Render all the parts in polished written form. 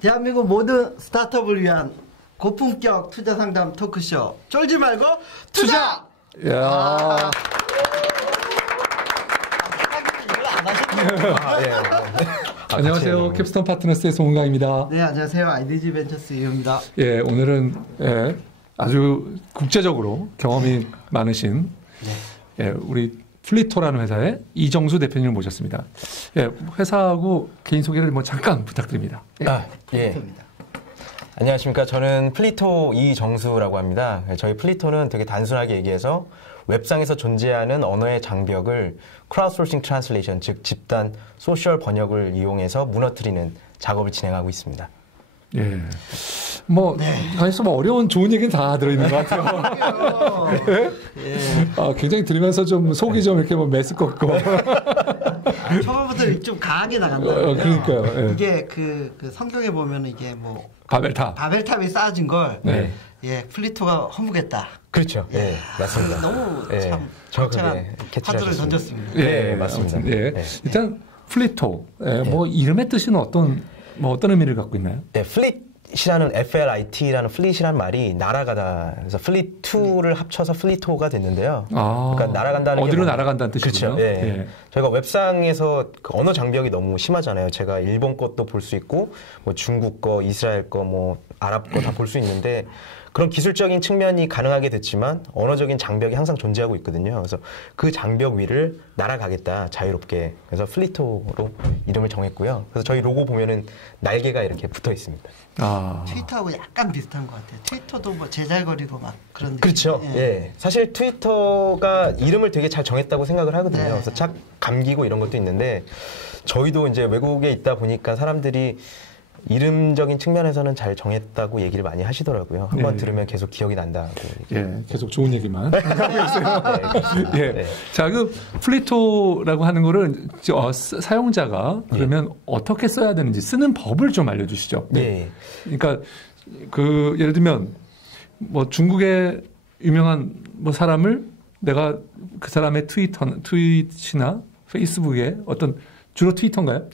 대한민국 모든 스타트업을 위한 고품격 투자 상담 토크쇼 쫄지 말고 투자! 야. 안녕하세요. 캡스톤 파트너스의 송은강입니다. 네, 안녕하세요. IDG 벤처스 이효입니다. 예, 오늘은 아주 국제적으로 경험이 많으신 우리 플리토라는 회사의 이정수 대표님을 모셨습니다. 예, 회사하고 개인 소개를 잠깐 부탁드립니다. 예. 안녕하십니까. 저는 플리토 이정수라고 합니다. 저희 플리토는 되게 단순하게 얘기해서 웹상에서 존재하는 언어의 장벽을 크라우드소싱 트랜슬레이션, 즉 집단 소셜 번역을 이용해서 무너뜨리는 작업을 진행하고 있습니다. 예. 사실 어려운 좋은 얘기는 다 들어있는 것 같아요. 예. 굉장히 들으면서 좀 속이 좀 이렇게 메스껍고. 처음부터 좀 강하게 나간다고요. 그러니까요. 예. 이게 그 성경에 보면 이게 바벨탑이 쌓아진 걸 플리토가 허무겠다. 그렇죠. 예, 맞습니다. 너무 참 정확하게 카드를 던졌습니다. 예, 맞습니다. 일단 플리토, 이름의 뜻은 어떤 의미를 갖고 있나요? 네, 플릿이라는 FLIT라는 플릿이라는 말이 날아가다. 그래서 플릿2를 합쳐서 플리토가 됐는데요. 그러니까 날아간다는 어디로 날아간다는 뜻이군요. 그렇죠. 예. 저희가 웹상에서 그 언어 장벽이 너무 심하잖아요. 제가 일본 것도 볼 수 있고, 중국 거, 이스라엘 거, 아랍 거 다 볼 수 있는데. 그런 기술적인 측면이 가능하게 됐지만 언어적인 장벽이 항상 존재하고 있거든요. 그래서 그 장벽 위를 날아가겠다, 자유롭게. 그래서 플리토로 이름을 정했고요. 그래서 저희 로고 보면은 날개가 이렇게 붙어 있습니다. 트위터하고 약간 비슷한 것 같아요. 트위터도 제잘거리고 그런 느낌. 그렇죠. 예. 사실 트위터가 이름을 되게 잘 정했다고 생각을 하거든요. 그래서 착 감기고 이런 것도 있는데 저희도 이제 외국에 있다 보니까 사람들이 이름적인 측면에서는 잘 정했다고 얘기를 많이 하시더라고요. 한번 들으면 계속 기억이 난다고. 예, 계속 좋은 얘기만 하고 있어요. 예. 자, 그 플리토라고 하는 거를 사용자가 그러면 어떻게 써야 되는지 쓰는 법을 좀 알려주시죠. 네. 그러니까 예를 들면 중국의 유명한 사람을 내가 그 사람의 트윗이나 페이스북에 주로 트위터인가요?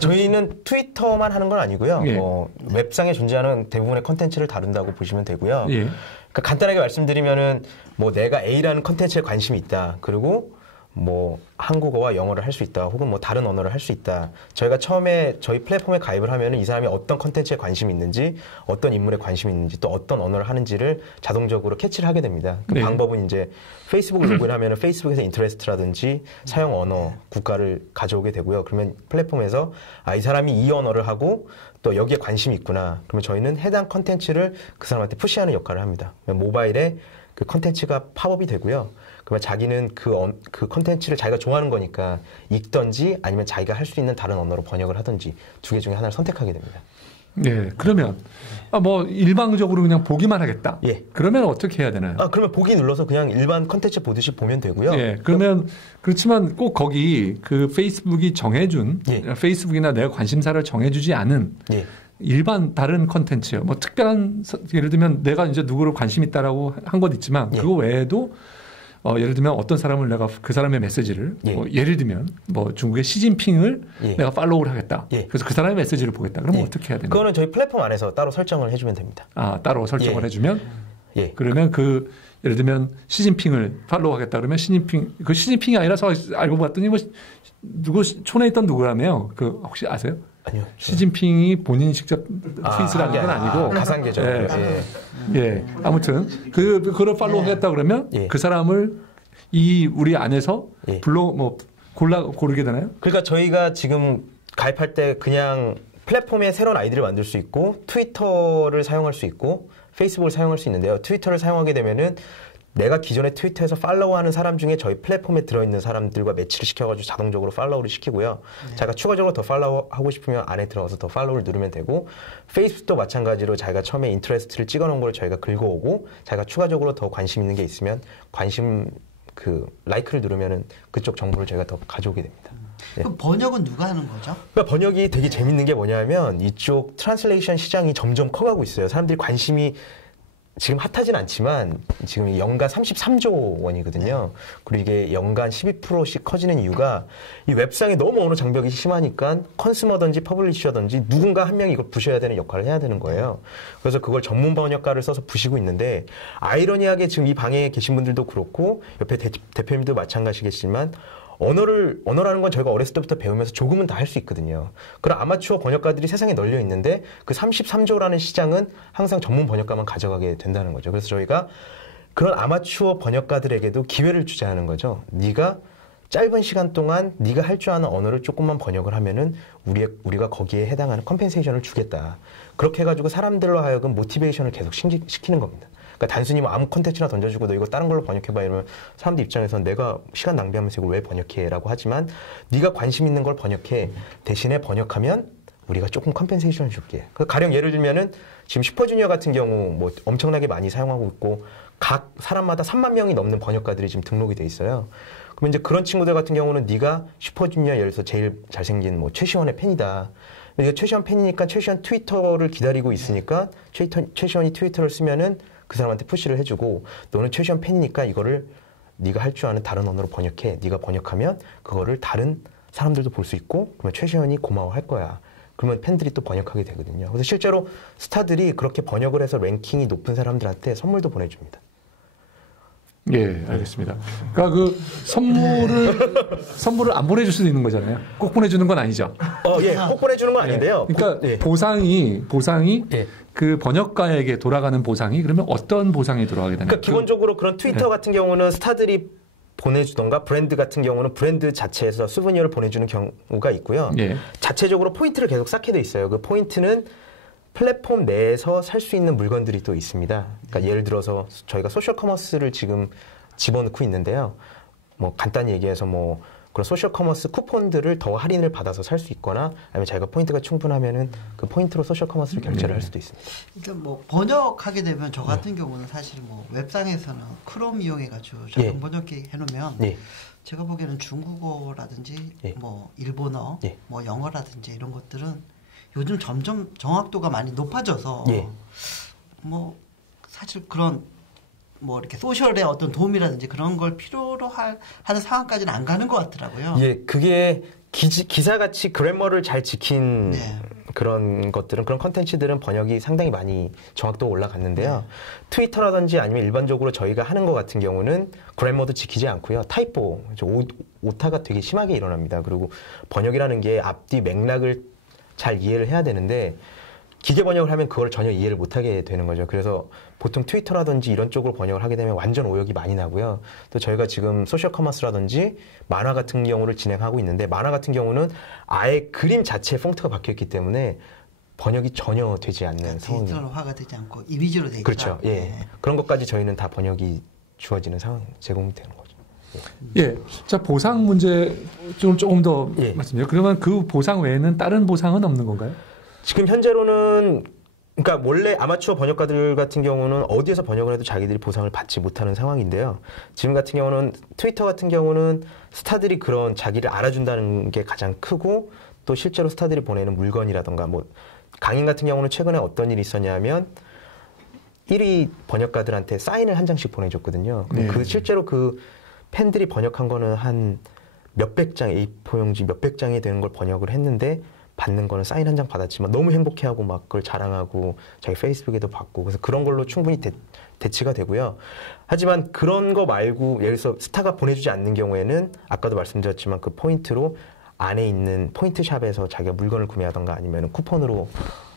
저희는 트위터만 하는 건 아니고요. 웹상에 존재하는 대부분의 컨텐츠를 다룬다고 보시면 되고요. 그러니까 간단하게 말씀드리면은 내가 A라는 컨텐츠에 관심이 있다. 그리고 한국어와 영어를 할 수 있다. 혹은 다른 언어를 할 수 있다. 저희가 처음에 저희 플랫폼에 가입을 하면은 이 사람이 어떤 컨텐츠에 관심이 있는지, 어떤 인물에 관심이 있는지, 또 어떤 언어를 하는지를 자동적으로 캐치를 하게 됩니다. 그 방법은 이제 페이스북을 로그인하면은 페이스북에서 인터레스트라든지 사용 언어 국가를 가져오게 되고요. 그러면 플랫폼에서 이 사람이 이 언어를 하고 또 여기에 관심이 있구나. 그러면 저희는 해당 컨텐츠를 그 사람한테 푸시하는 역할을 합니다. 모바일에 그 컨텐츠가 팝업이 되고요. 그러면 자기는 그 컨텐츠를 자기가 좋아하는 거니까 읽던지 아니면 자기가 할 수 있는 다른 언어로 번역을 하든지 두 개 중에 하나를 선택하게 됩니다. 네, 그러면 일방적으로 그냥 보기만 하겠다. 그러면 어떻게 해야 되나요? 그러면 보기 눌러서 그냥 일반 컨텐츠 보듯이 보면 되고요. 그러면 그렇지만 꼭 거기 그 페이스북이 정해준 페이스북이나 내가 관심사를 정해주지 않은 일반 다른 컨텐츠요. 특별한 예를 들면 내가 이제 누구를 관심 있다라고 한 것 있지만 그거 외에도 예를 들면 어떤 사람을 내가 그 사람의 메시지를 예를 들면 중국의 시진핑을 내가 팔로우를 하겠다. 그래서 그 사람의 메시지를 보겠다. 그러면 어떻게 해야 되나요? 그거는 저희 플랫폼 안에서 따로 설정을 해주면 됩니다. 따로 설정을 해주면 그러면 예를 들면 시진핑을 팔로우하겠다. 그러면 시진핑이 아니라서 알고 봤더니 누구 촌에 있던 누구라며 혹시 아세요? 아니요. 시진핑이 본인이 직접 트윗을 하는 건 아니고 가상계죠. 아무튼 그걸 팔로우했다 그러면 그 사람을 우리 안에서 고르게 되나요? 그러니까 저희가 지금 가입할 때 그냥 플랫폼에 새로운 아이디를 만들 수 있고 트위터를 사용할 수 있고 페이스북을 사용할 수 있는데요. 트위터를 사용하게 되면은 내가 기존에 트위터에서 팔로우하는 사람 중에 저희 플랫폼에 들어있는 사람들과 매치를 시켜가지고 자동적으로 팔로우를 시키고요. 자기가 추가적으로 더 팔로우하고 싶으면 안에 들어가서 더 팔로우를 누르면 되고 페이스북도 마찬가지로 자기가 처음에 인터레스트를 찍어놓은 걸 저희가 긁어오고 자기가 추가적으로 더 관심 있는 게 있으면 라이크를 누르면은 그쪽 정보를 저희가 더 가져오게 됩니다. 그럼 번역은 누가 하는 거죠? 그러니까 번역이 되게 재밌는 게 뭐냐면 이쪽 트랜슬레이션 시장이 점점 커가고 있어요. 사람들이 관심이 지금 핫하진 않지만 지금 연간 33조 원이거든요. 그리고 이게 연간 12%씩 커지는 이유가 이 웹상에 너무 언어 장벽이 심하니까 컨슈머든지 퍼블리셔든지 누군가 한 명이 이걸 부셔야 되는 역할을 해야 되는 거예요. 그래서 그걸 전문 번역가를 써서 부시고 있는데 아이러니하게 지금 이 방에 계신 분들도 그렇고 옆에 대표님도 마찬가지겠지만 언어라는 건 저희가 어렸을 때부터 배우면서 조금은 다 할 수 있거든요. 그런 아마추어 번역가들이 세상에 널려 있는데 그 33조라는 시장은 항상 전문 번역가만 가져가게 된다는 거죠. 그래서 저희가 그런 아마추어 번역가들에게도 기회를 주자는 거죠. 네가 짧은 시간 동안 네가 할 줄 아는 언어를 조금만 번역을 하면은 우리가 거기에 해당하는 컴펜세이션을 주겠다. 그렇게 해가지고 사람들로 하여금 모티베이션을 계속 시키는 겁니다. 그러니까 단순히 뭐 아무 컨텐츠나 던져주고 너 이거 다른 걸로 번역해봐 이러면 사람들 입장에서는 내가 시간 낭비하면서 이걸 왜 번역해? 라고 하지만 네가 관심 있는 걸 번역해. 대신에 번역하면 우리가 조금 컴펜세이션을 줄게. 가령 예를 들면은 지금 슈퍼주니어 같은 경우 뭐 엄청나게 많이 사용하고 있고 각 사람마다 3만 명이 넘는 번역가들이 지금 등록이 돼 있어요. 그러면 이제 그런 친구들 같은 경우는 네가 슈퍼주니어 예를 들어서 제일 잘생긴 뭐 최시원의 팬이다. 네가 최시원 팬이니까 최시원 트위터를 기다리고 있으니까 최시원이 트위터를 쓰면은 그 사람한테 푸시를 해주고 너는 최시원 팬이니까 이거를 네가 할 줄 아는 다른 언어로 번역해. 네가 번역하면 그거를 다른 사람들도 볼 수 있고 그러면 최시원이 고마워할 거야. 그러면 팬들이 또 번역하게 되거든요. 그래서 실제로 스타들이 그렇게 번역을 해서 랭킹이 높은 사람들한테 선물도 보내줍니다. 예, 알겠습니다. 그러니까 그 선물을 안 보내줄 수도 있는 거잖아요. 꼭 보내주는 건 아니죠. 예, 꼭 보내주는 건 아닌데요. 그러니까 보상이 그 번역가에게 돌아가는 보상이 그러면 어떤 보상이 돌아가게 되나요? 그러니까 기본적으로 그런 트위터 같은 경우는 스타들이 보내주던가 브랜드 같은 경우는 브랜드 자체에서 수브니어를 보내주는 경우가 있고요. 자체적으로 포인트를 계속 쌓게 돼 있어요. 그 포인트는 플랫폼 내에서 살 수 있는 물건들이 또 있습니다. 그러니까 예를 들어서 저희가 소셜 커머스를 지금 집어넣고 있는데요. 뭐 간단히 얘기해서 뭐 그런 소셜 커머스 쿠폰들을 더 할인을 받아서 살 수 있거나 아니면 자기가 포인트가 충분하면은 그 포인트로 소셜 커머스를 결제를 할 수도 있습니다. 그러니까 뭐 번역하게 되면 저 같은 경우는 사실 뭐 웹상에서는 크롬 이용해가지고 자동 번역기 해놓으면 제가 보기에는 중국어라든지 뭐 일본어, 뭐 영어라든지 이런 것들은 요즘 점점 정확도가 많이 높아져서 뭐 사실 그런 뭐 이렇게 소셜의 어떤 도움이라든지 그런 걸 필요로 하는 상황까지는 안 가는 것 같더라고요. 예, 그게 기사같이 그래머를 잘 지킨 그런 것들은 그런 컨텐츠들은 번역이 상당히 많이 정확도가 올라갔는데요. 트위터라든지 아니면 일반적으로 저희가 하는 것 같은 경우는 그래머도 지키지 않고요. 타이포, 오타가 되게 심하게 일어납니다. 그리고 번역이라는 게 앞뒤 맥락을 잘 이해를 해야 되는데 기계 번역을 하면 그걸 전혀 이해를 못하게 되는 거죠. 그래서 보통 트위터라든지 이런 쪽으로 번역을 하게 되면 완전 오역이 많이 나고요. 또 저희가 지금 소셜 커머스라든지 만화 같은 경우를 진행하고 있는데 만화 같은 경우는 아예 그림 자체에 폰트가 박혀있기 때문에 번역이 전혀 되지 않는 상황입니다. 디지털화가 되지 않고 이미지로 되어 있다. 그렇죠. 예. 그런 것까지 저희는 다 번역이 주어지는 상황 제공이 되는 거죠. 예. 자, 보상 문제 조금 더 말씀드려요. 그러면 그 보상 외에는 다른 보상은 없는 건가요? 지금 현재로는 그러니까 원래 아마추어 번역가들 같은 경우는 어디에서 번역을 해도 자기들이 보상을 받지 못하는 상황인데요. 지금 같은 경우는 트위터 같은 경우는 스타들이 그런 자기를 알아준다는 게 가장 크고 또 실제로 스타들이 보내는 물건이라던가 뭐 강인 같은 경우는 최근에 어떤 일이 있었냐면 1위 번역가들한테 사인을 한 장씩 보내줬거든요. 그 실제로 그 팬들이 번역한 거는 한 몇백 장, A4 용지 몇백 장이 되는 걸 번역을 했는데 받는 거는 사인 한 장 받았지만 너무 행복해하고 막 그걸 자랑하고 자기 페이스북에도 받고 그래서 그런 걸로 충분히 대치가 되고요. 하지만 그런 거 말고 예를 들어서 스타가 보내주지 않는 경우에는 아까도 말씀드렸지만 그 포인트로 안에 있는 포인트 샵에서 자기가 물건을 구매하던가 아니면 쿠폰으로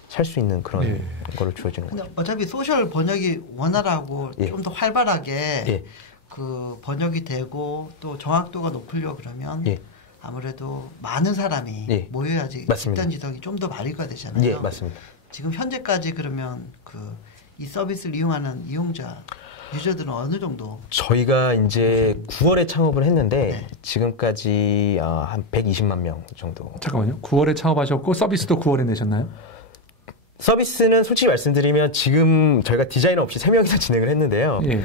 살 수 있는 그런 거를 주어지는 거죠. 어차피 소셜 번역이 원활하고 좀 더 활발하게 그 번역이 되고 또 정확도가 높으려 그러면 아무래도 많은 사람이 모여야지 집단 지성이 좀 더 발휘가 되잖아요. 예, 맞습니다. 지금 현재까지 그러면 이 서비스를 이용하는 유저들은 어느 정도? 저희가 이제 9월에 창업을 했는데 지금까지 한 120만 명 정도. 잠깐만요. 9월에 창업하셨고 서비스도 9월에 내셨나요? 서비스는 솔직히 말씀드리면 지금 저희가 디자이너 없이 3명이서 진행을 했는데요. 예.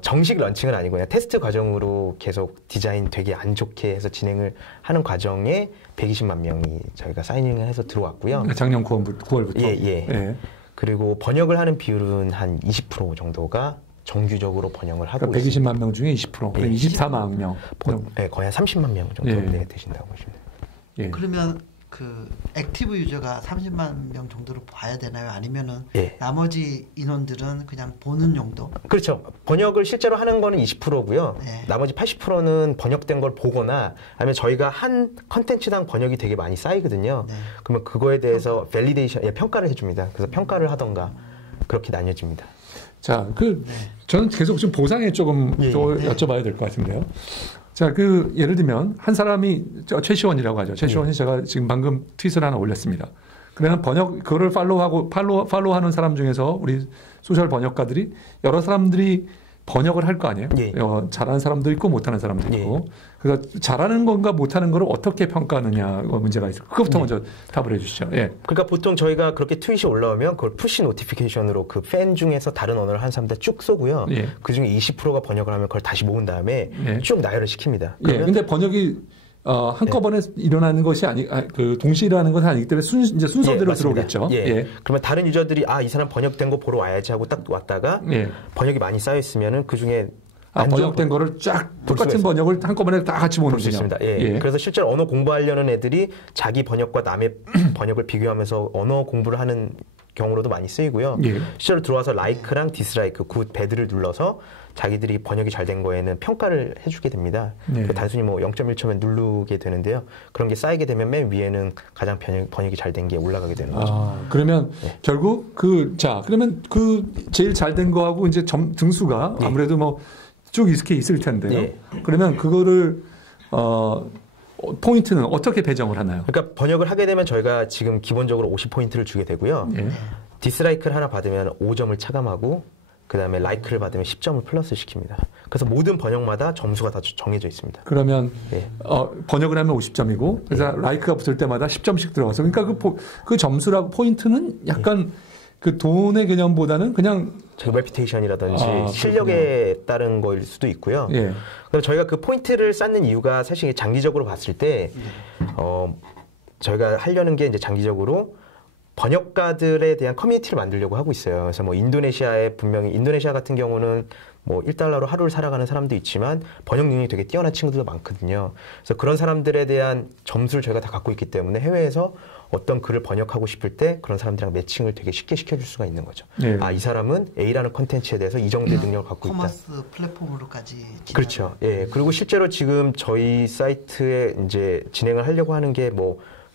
정식 런칭은 아니고 그냥 테스트 과정으로 계속 디자인 되게 안 좋게 해서 진행을 하는 과정에 120만 명이 저희가 사이닝을 해서 들어왔고요. 작년 9월부터. 예. 그리고 번역을 하는 비율은 한 20% 정도가 정규적으로 번역을 하고 그러니까 120만 명 중에 20%, 예. 24만 명. 네, 거의 한 30만 명 정도 되신다고 보시면 돼요. 예. 그러면 그 액티브 유저가 30만 명 정도로 봐야 되나요? 아니면은 나머지 인원들은 그냥 보는 용도? 그렇죠. 번역을 실제로 하는 거는 20%고요. 나머지 80%는 번역된 걸 보거나 아니면 저희가 한 컨텐츠당 번역이 되게 많이 쌓이거든요. 그러면 그거에 대해서 밸리데이션, 평가를 해줍니다. 그래서 평가를 하던가 그렇게 나뉘어집니다. 자, 저는 계속 좀 보상에 조금 여쭤봐야 될 것 같은데요. 자, 예를 들면, 한 사람이, 최시원이라고 하죠. 최시원이 제가 지금 방금 트윗을 하나 올렸습니다. 그러면 그거를 팔로우하는 사람 중에서 우리 소셜 번역가들이 여러 사람들이 번역을 할 거 아니에요? 잘하는 사람도 있고 못하는 사람도 있고. 그래서 잘하는 건가 못하는 거를 어떻게 평가하느냐 문제가 있어요. 그것부터 먼저 답을 해 주시죠. 그러니까 보통 저희가 그렇게 트윗이 올라오면 그걸 푸시 노티피케이션으로 그 팬 중에서 다른 언어를 하는 사람들 쭉 쏘고요. 그 중에 20%가 번역을 하면 그걸 다시 모은 다음에 쭉 나열을 시킵니다. 근데 번역이 한꺼번에 일어나는 것이 동시에 일어나는 것은 아니기 때문에 이제 순서대로 들어오겠죠. 그러면 다른 유저들이 이 사람 번역된 거 보러 와야지 하고 딱 왔다가 번역이 많이 쌓여 있으면은 그 중에 번역된 거를 쫙 똑같은 번역을 한꺼번에 다 같이 보는 수 있습니다. 그래서 실제로 언어 공부하려는 애들이 자기 번역과 남의 번역을 비교하면서 언어 공부를 하는 경우로도 많이 쓰이고요. 실제로 들어와서 라이크랑 디스라이크, 굿, 배드를 눌러서 자기들이 번역이 잘 된 거에는 평가를 해주게 됩니다. 단순히 0.1초면 누르게 되는데요. 그런 게 쌓이게 되면 맨 위에는 가장 번역이 잘 된 게 올라가게 되는 거죠. 그러면 결국 그러면 제일 잘 된 거하고 이제 등수가 아무래도 쭉 이렇게 있을 텐데요. 그러면 그거를 포인트는 어떻게 배정을 하나요? 그러니까 번역을 하게 되면 저희가 지금 기본적으로 50포인트를 주게 되고요. 디스라이크를 하나 받으면 5점을 차감하고 그다음에 라이크를 받으면 10점을 플러스 시킵니다. 그래서 모든 번역마다 점수가 다 정해져 있습니다. 그러면 번역을 하면 50점이고 그래서 라이크가 붙을 때마다 10점씩 들어가서 그러니까 그 점수라고 포인트는 약간 그 돈의 개념보다는 그냥 레퓨테이션이라든지 실력에 따른 거일 수도 있고요. 그래서 저희가 그 포인트를 쌓는 이유가 사실 장기적으로 봤을 때 저희가 하려는 게 이제 장기적으로 번역가들에 대한 커뮤니티를 만들려고 하고 있어요. 그래서 인도네시아 같은 경우는 1달러로 하루를 살아가는 사람도 있지만 번역 능력이 되게 뛰어난 친구들도 많거든요. 그래서 그런 사람들에 대한 점수를 저희가 다 갖고 있기 때문에 해외에서 어떤 글을 번역하고 싶을 때 그런 사람들이랑 매칭을 되게 쉽게 시켜줄 수가 있는 거죠. 이 사람은 A라는 컨텐츠에 대해서 이 정도의 능력을 갖고 있다. 커머스 플랫폼으로까지. 그렇죠. 그리고 실제로 지금 저희 사이트에 이제 진행을 하려고 하는 게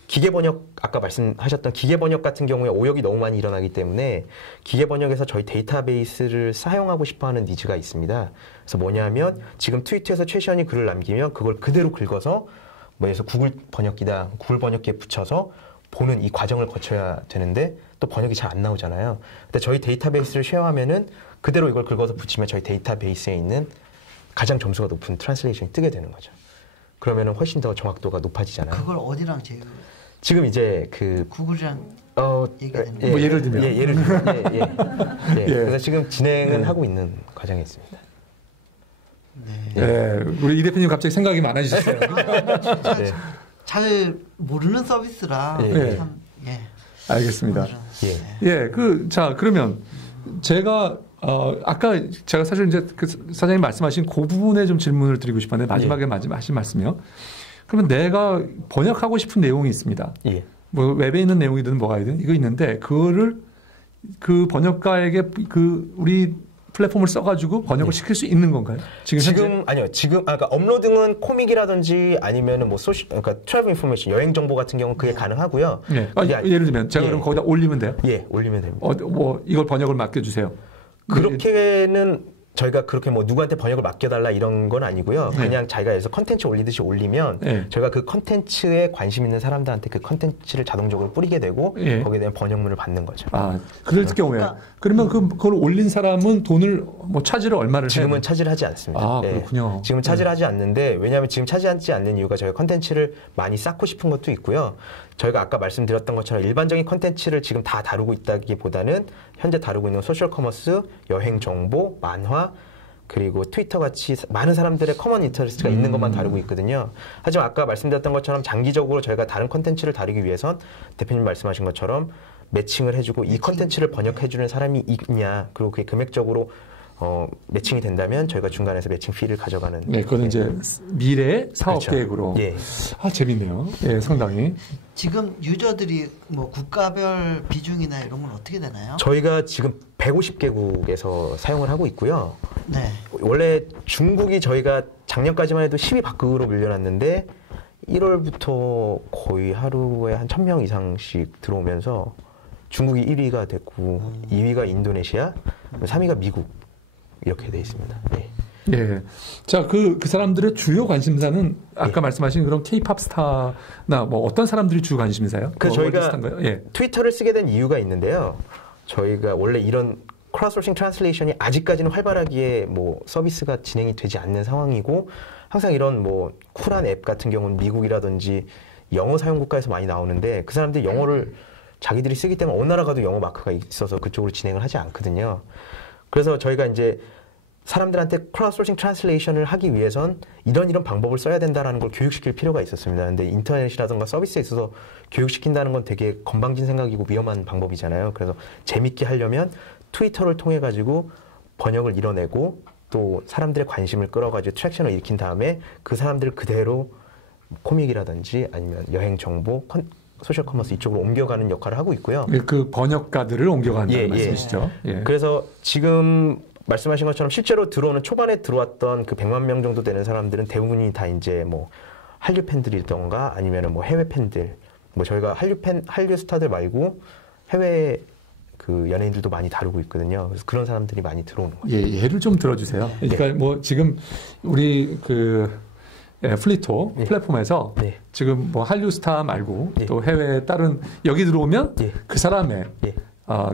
기계 번역, 아까 말씀하셨던 기계 번역 같은 경우에 오역이 너무 많이 일어나기 때문에 기계 번역에서 저희 데이터베이스를 사용하고 싶어 하는 니즈가 있습니다. 그래서 뭐냐면 지금 트위터에서 최시원이 글을 남기면 그걸 그대로 긁어서 예를 구글 번역기다, 구글 번역기에 붙여서 보는 이 과정을 거쳐야 되는데 또 번역이 잘 안 나오잖아요. 근데 저희 데이터베이스를 쉐어하면은 그대로 이걸 긁어서 붙이면 저희 데이터베이스에 있는 가장 점수가 높은 트랜슬레이션이 뜨게 되는 거죠. 그러면은 훨씬 더 정확도가 높아지잖아요. 그걸 어디랑 지금 이제 구글이랑 얘기가 되는 예를 들면 예를 들면 그래서 지금 진행은 하고 있는 과정에 있습니다. 우리 이 대표님 갑자기 생각이 많아지셨어요. 잘 모르는 서비스라 참 알겠습니다. 그러면 제가 아까 제가 사실 이제 그 사장님 말씀하신 그 부분에 좀 질문을 드리고 싶었는데 마지막에 하신 말씀이요. 그러면 내가 번역하고 싶은 내용이 있습니다. 웹에 있는 내용이든 뭐가이든 이거 있는데 그거를 그 번역가에게 우리 플랫폼을 써가지고 번역을 시킬 수 있는 건가요? 아니요. 그러니까 업로드는 코믹이라든지 아니면은 그러니까 트래블 인포메이션, 여행 정보 같은 경우는 그게 가능하고요. 예를 들면 제가 그럼 거기다 올리면 돼요? 올리면 됩니다. 이걸 번역을 맡겨주세요. 그렇게는 저희가 그렇게 누구한테 번역을 맡겨달라 이런 건 아니고요. 그냥 자기가 여기서 컨텐츠 올리듯이 올리면 저희가 그 컨텐츠에 관심 있는 사람들한테 그 컨텐츠를 자동적으로 뿌리게 되고 거기에 대한 번역문을 받는 거죠. 그럴 경우에 그러면 그걸 올린 사람은 돈을 차지를 얼마를 지금은 차지를 하지 않습니다. 그렇군요. 지금은 차지를 하지 않는데 왜냐하면 지금 차지하지 않는 이유가 저희가 컨텐츠를 많이 쌓고 싶은 것도 있고요. 저희가 아까 말씀드렸던 것처럼 일반적인 컨텐츠를 지금 다 다루고 있다기보다는 현재 다루고 있는 소셜 커머스, 여행 정보, 만화, 그리고 트위터 같이 많은 사람들의 커먼 인터레스트가 있는 것만 다루고 있거든요. 하지만 아까 말씀드렸던 것처럼 장기적으로 저희가 다른 컨텐츠를 다루기 위해선 대표님 말씀하신 것처럼 매칭을 해주고 이 컨텐츠를 번역해주는 사람이 있냐, 그리고 그게 금액적으로 매칭이 된다면 저희가 중간에서 매칭 피를 가져가는. 네, 그건 이제 미래 사업 그렇죠. 계획으로. 예. 아, 재밌네요. 예, 상당히. 지금 유저들이 뭐 국가별 비중이나 이런 건 어떻게 되나요? 저희가 지금 150개국에서 사용을 하고 있고요. 네. 원래 중국이 저희가 작년까지만 해도 10위 밖으로 밀려났는데 1월부터 거의 하루에 한 1000명 이상씩 들어오면서 중국이 1위가 됐고 2위가 인도네시아, 3위가 미국 이렇게 돼 있습니다. 네. 예. 자, 그 사람들의 주요 관심사는 아까 말씀하신 그런 K-팝 스타나 뭐 어떤 사람들이 주 관심사요? 저희가 트위터를 쓰게 된 이유가 있는데요. 저희가 원래 이런 크라우드소싱 트랜슬레이션이 아직까지는 활발하게 뭐 서비스가 진행이 되지 않는 상황이고 항상 이런 뭐 쿨한 앱 같은 경우는 미국이라든지 영어 사용 국가에서 많이 나오는데 그 사람들이 영어를 자기들이 쓰기 때문에 어느 나라 가도 영어 마크가 있어서 그쪽으로 진행을 하지 않거든요. 그래서 저희가 이제 사람들한테 크라우드소싱 트랜슬레이션을 하기 위해선 이런 방법을 써야 된다는 걸 교육시킬 필요가 있었습니다. 근데 인터넷이라든가 서비스에 있어서 교육시킨다는 건 되게 건방진 생각이고 위험한 방법이잖아요. 그래서 재밌게 하려면 트위터를 통해 가지고 번역을 이뤄내고 또 사람들의 관심을 끌어가지고 트랙션을 일으킨 다음에 그 사람들을 그대로 코믹이라든지 아니면 여행 정보, 소셜 커머스 이쪽으로 옮겨가는 역할을 하고 있고요. 그 번역가들을 옮겨간다는 말씀이시죠? 예. 그래서 지금 말씀하신 것처럼 실제로 초반에 들어왔던 그 100만 명 정도 되는 사람들은 대부분이 다 이제 뭐 한류 팬들이던가 아니면은 뭐 해외 팬들, 뭐 저희가 한류 스타들 말고 해외 그 연예인들도 많이 다루고 있거든요. 그래서 그런 사람들이 많이 들어오는 거죠. 예, 예를 좀 들어주세요. 그러니까 뭐 지금 우리 플리토 플랫폼에서 지금 뭐 한류 스타 말고 또 해외 다른 여기 들어오면 그 사람의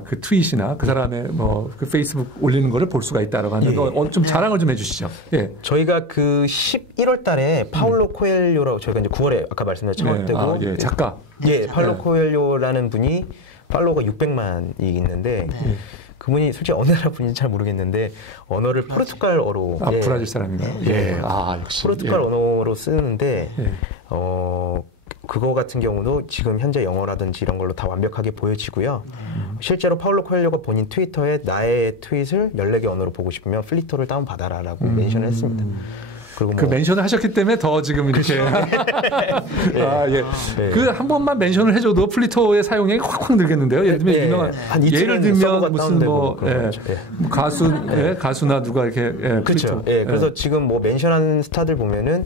그 트윗이나 그 사람의 뭐 그 페이스북 올리는 거를 볼 수가 있다라고 하는데 좀 자랑을 좀 해주시죠. 예. 저희가 그 11월 달에 파울로 코엘료라고 저희가 이제 9월에 아까 말씀드린 처음 뜨고 작가. 파울로 코엘료라는 분이 팔로워가 600만이 있는데 그분이 솔직히 어느 나라 분인지 잘 모르겠는데 언어를 포르투갈어로 브라질 사람인가요? 예. 역시 포르투갈 언어로 쓰는데 그거 같은 경우도 지금 현재 영어라든지 이런 걸로 다 완벽하게 보여지고요. 실제로 파울로 코엘료가 본인 트위터에 나의 트윗을 14개 언어로 보고 싶으면 플리토를 다운받아라라고 멘션을 했습니다. 그리고 그 멘션을 하셨기 때문에 더 지금 이렇게 그 한 번만 멘션을 해줘도 플리토의 사용량이 확 늘겠는데요. 예를 들면 유명한 예를 들면 무슨 가수나 누가 이렇게 그렇죠. 그래서 지금 뭐 멘션한 스타들 보면은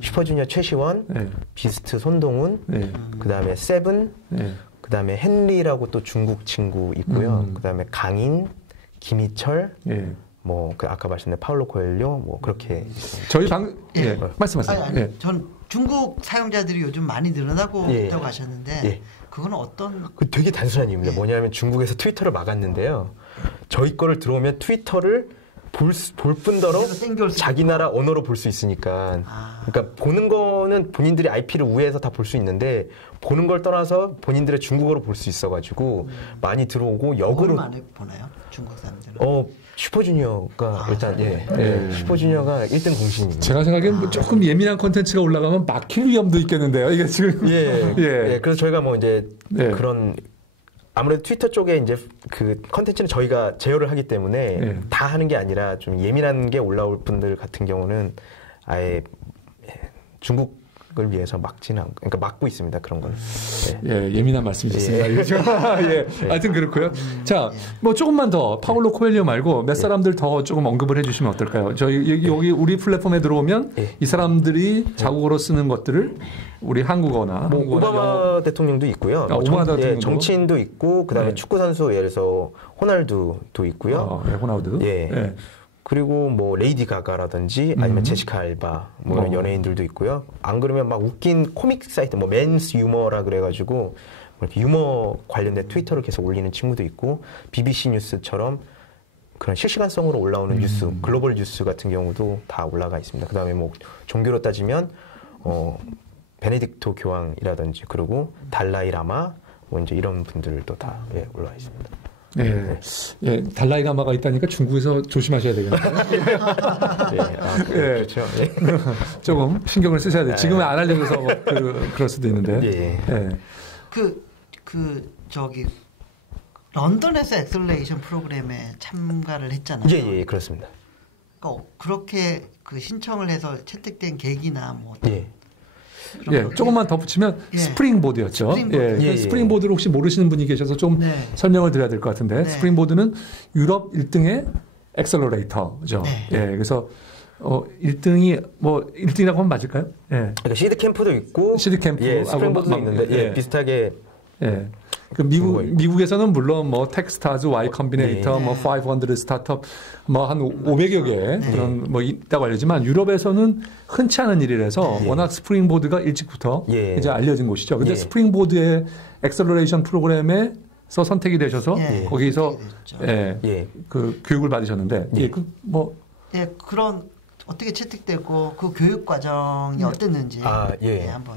슈퍼주니어 최시원, 비스트 손동훈, 그다음에 세븐, 그다음에 헨리라고 또 중국 친구 있고요. 그다음에 강인, 김희철. 뭐 아까 말씀드린 파울로 코엘료 뭐 그렇게 저희 말씀하세요. 전 중국 사용자들이 요즘 많이 늘어나고 있다고 하셨는데 그건 어떤? 되게 단순한 이유입니다. 뭐냐면 중국에서 트위터를 막았는데요. 저희 거를 들어오면 트위터를 볼 뿐더러 자기 나라 언어로 볼 수 있으니까. 그러니까 보는 거는 본인들이 IP를 우회해서 다 볼 수 있는데 보는 걸 떠나서 본인들의 중국어로 볼 수 있어가지고 많이 들어오고 역으로 많이 보나요? 중국 사람들은? 슈퍼주니어가 일단 슈퍼주니어가 1등 공신입니다. 제가 생각에는 조금 예민한 콘텐츠가 올라가면 막힐 위험도 있겠는데요. 이게 지금 그래서 저희가 뭐 이제 그런 아무래도 트위터 쪽에 이제 그 컨텐츠는 저희가 제어를 하기 때문에 다 하는 게 아니라 좀 예민한 게 올라올 분들 같은 경우는 아예 중국을 위해서 그러니까 막고 있습니다. 그런 걸. 예민한 말씀이셨습니다. 하여튼 그렇고요. 자, 뭐 조금만 더 파울로 코엘료 말고 몇 사람들 더 조금 언급을 해주시면 어떨까요? 저희 여기 우리 플랫폼에 들어오면 이 사람들이 자국어로 쓰는 것들을 우리 한국어나 오바마 대통령도 있고요. 정치인도 있고 그다음에 축구 선수 예를 들어서 호날두도 있고요. 호날두. 그리고 뭐 레이디 가가라든지 아니면 제시카 알바 뭐 이런 연예인들도 있고요. 안 그러면 막 웃긴 코믹 사이트 뭐 맨스 유머라 그래가지고 이렇게 유머 관련된 트위터를 계속 올리는 친구도 있고 BBC 뉴스처럼 그런 실시간성으로 올라오는 뉴스, 글로벌 뉴스 같은 경우도 다 올라가 있습니다. 그다음에 뭐 종교로 따지면 베네딕토 교황이라든지 그리고 달라이 라마 뭐 이제 이런 분들도 다 예, 올라와 있습니다. 네. 네. 예, 달라이 라마가 있다니까 중국에서 조심하셔야 되겠네요. 그렇죠. 예. 조금 신경을 쓰셔야 돼요. 지금은 안 알려줘서 그럴 수도 있는데. 예. 저기 런던에서 엑셀레이션 프로그램에 참가를 했잖아요. 예, 그렇습니다. 그러니까 그렇게 그 신청을 해서 채택된 계기나 뭐. 조금만 덧붙이면 스프링보드였죠. 스프링보드를 혹시 모르시는 분이 계셔서 좀 설명을 드려야 될 것 같은데 스프링보드는 유럽 1등의 엑셀러레이터죠. 그래서 1등이 뭐 1등이라고 하면 맞을까요? 그러니까 시드 캠프도 있고 스프링보드도 있는데 비슷하게 그 미국에서는 물론 뭐 텍스타즈, Y 컴비네이터, 뭐 500 스타트업, 뭐 한 500여 개 그런 뭐 있다고 알려지만 유럽에서는 흔치 않은 일이라서 워낙 스프링보드가 일찍부터 이제 알려진 곳이죠. 근데 스프링보드의 엑셀러레이션 프로그램에서 선택이 되셔서 거기서 그 교육을 받으셨는데 그런 어떻게 채택되고 그 교육 과정이 어땠는지 한번.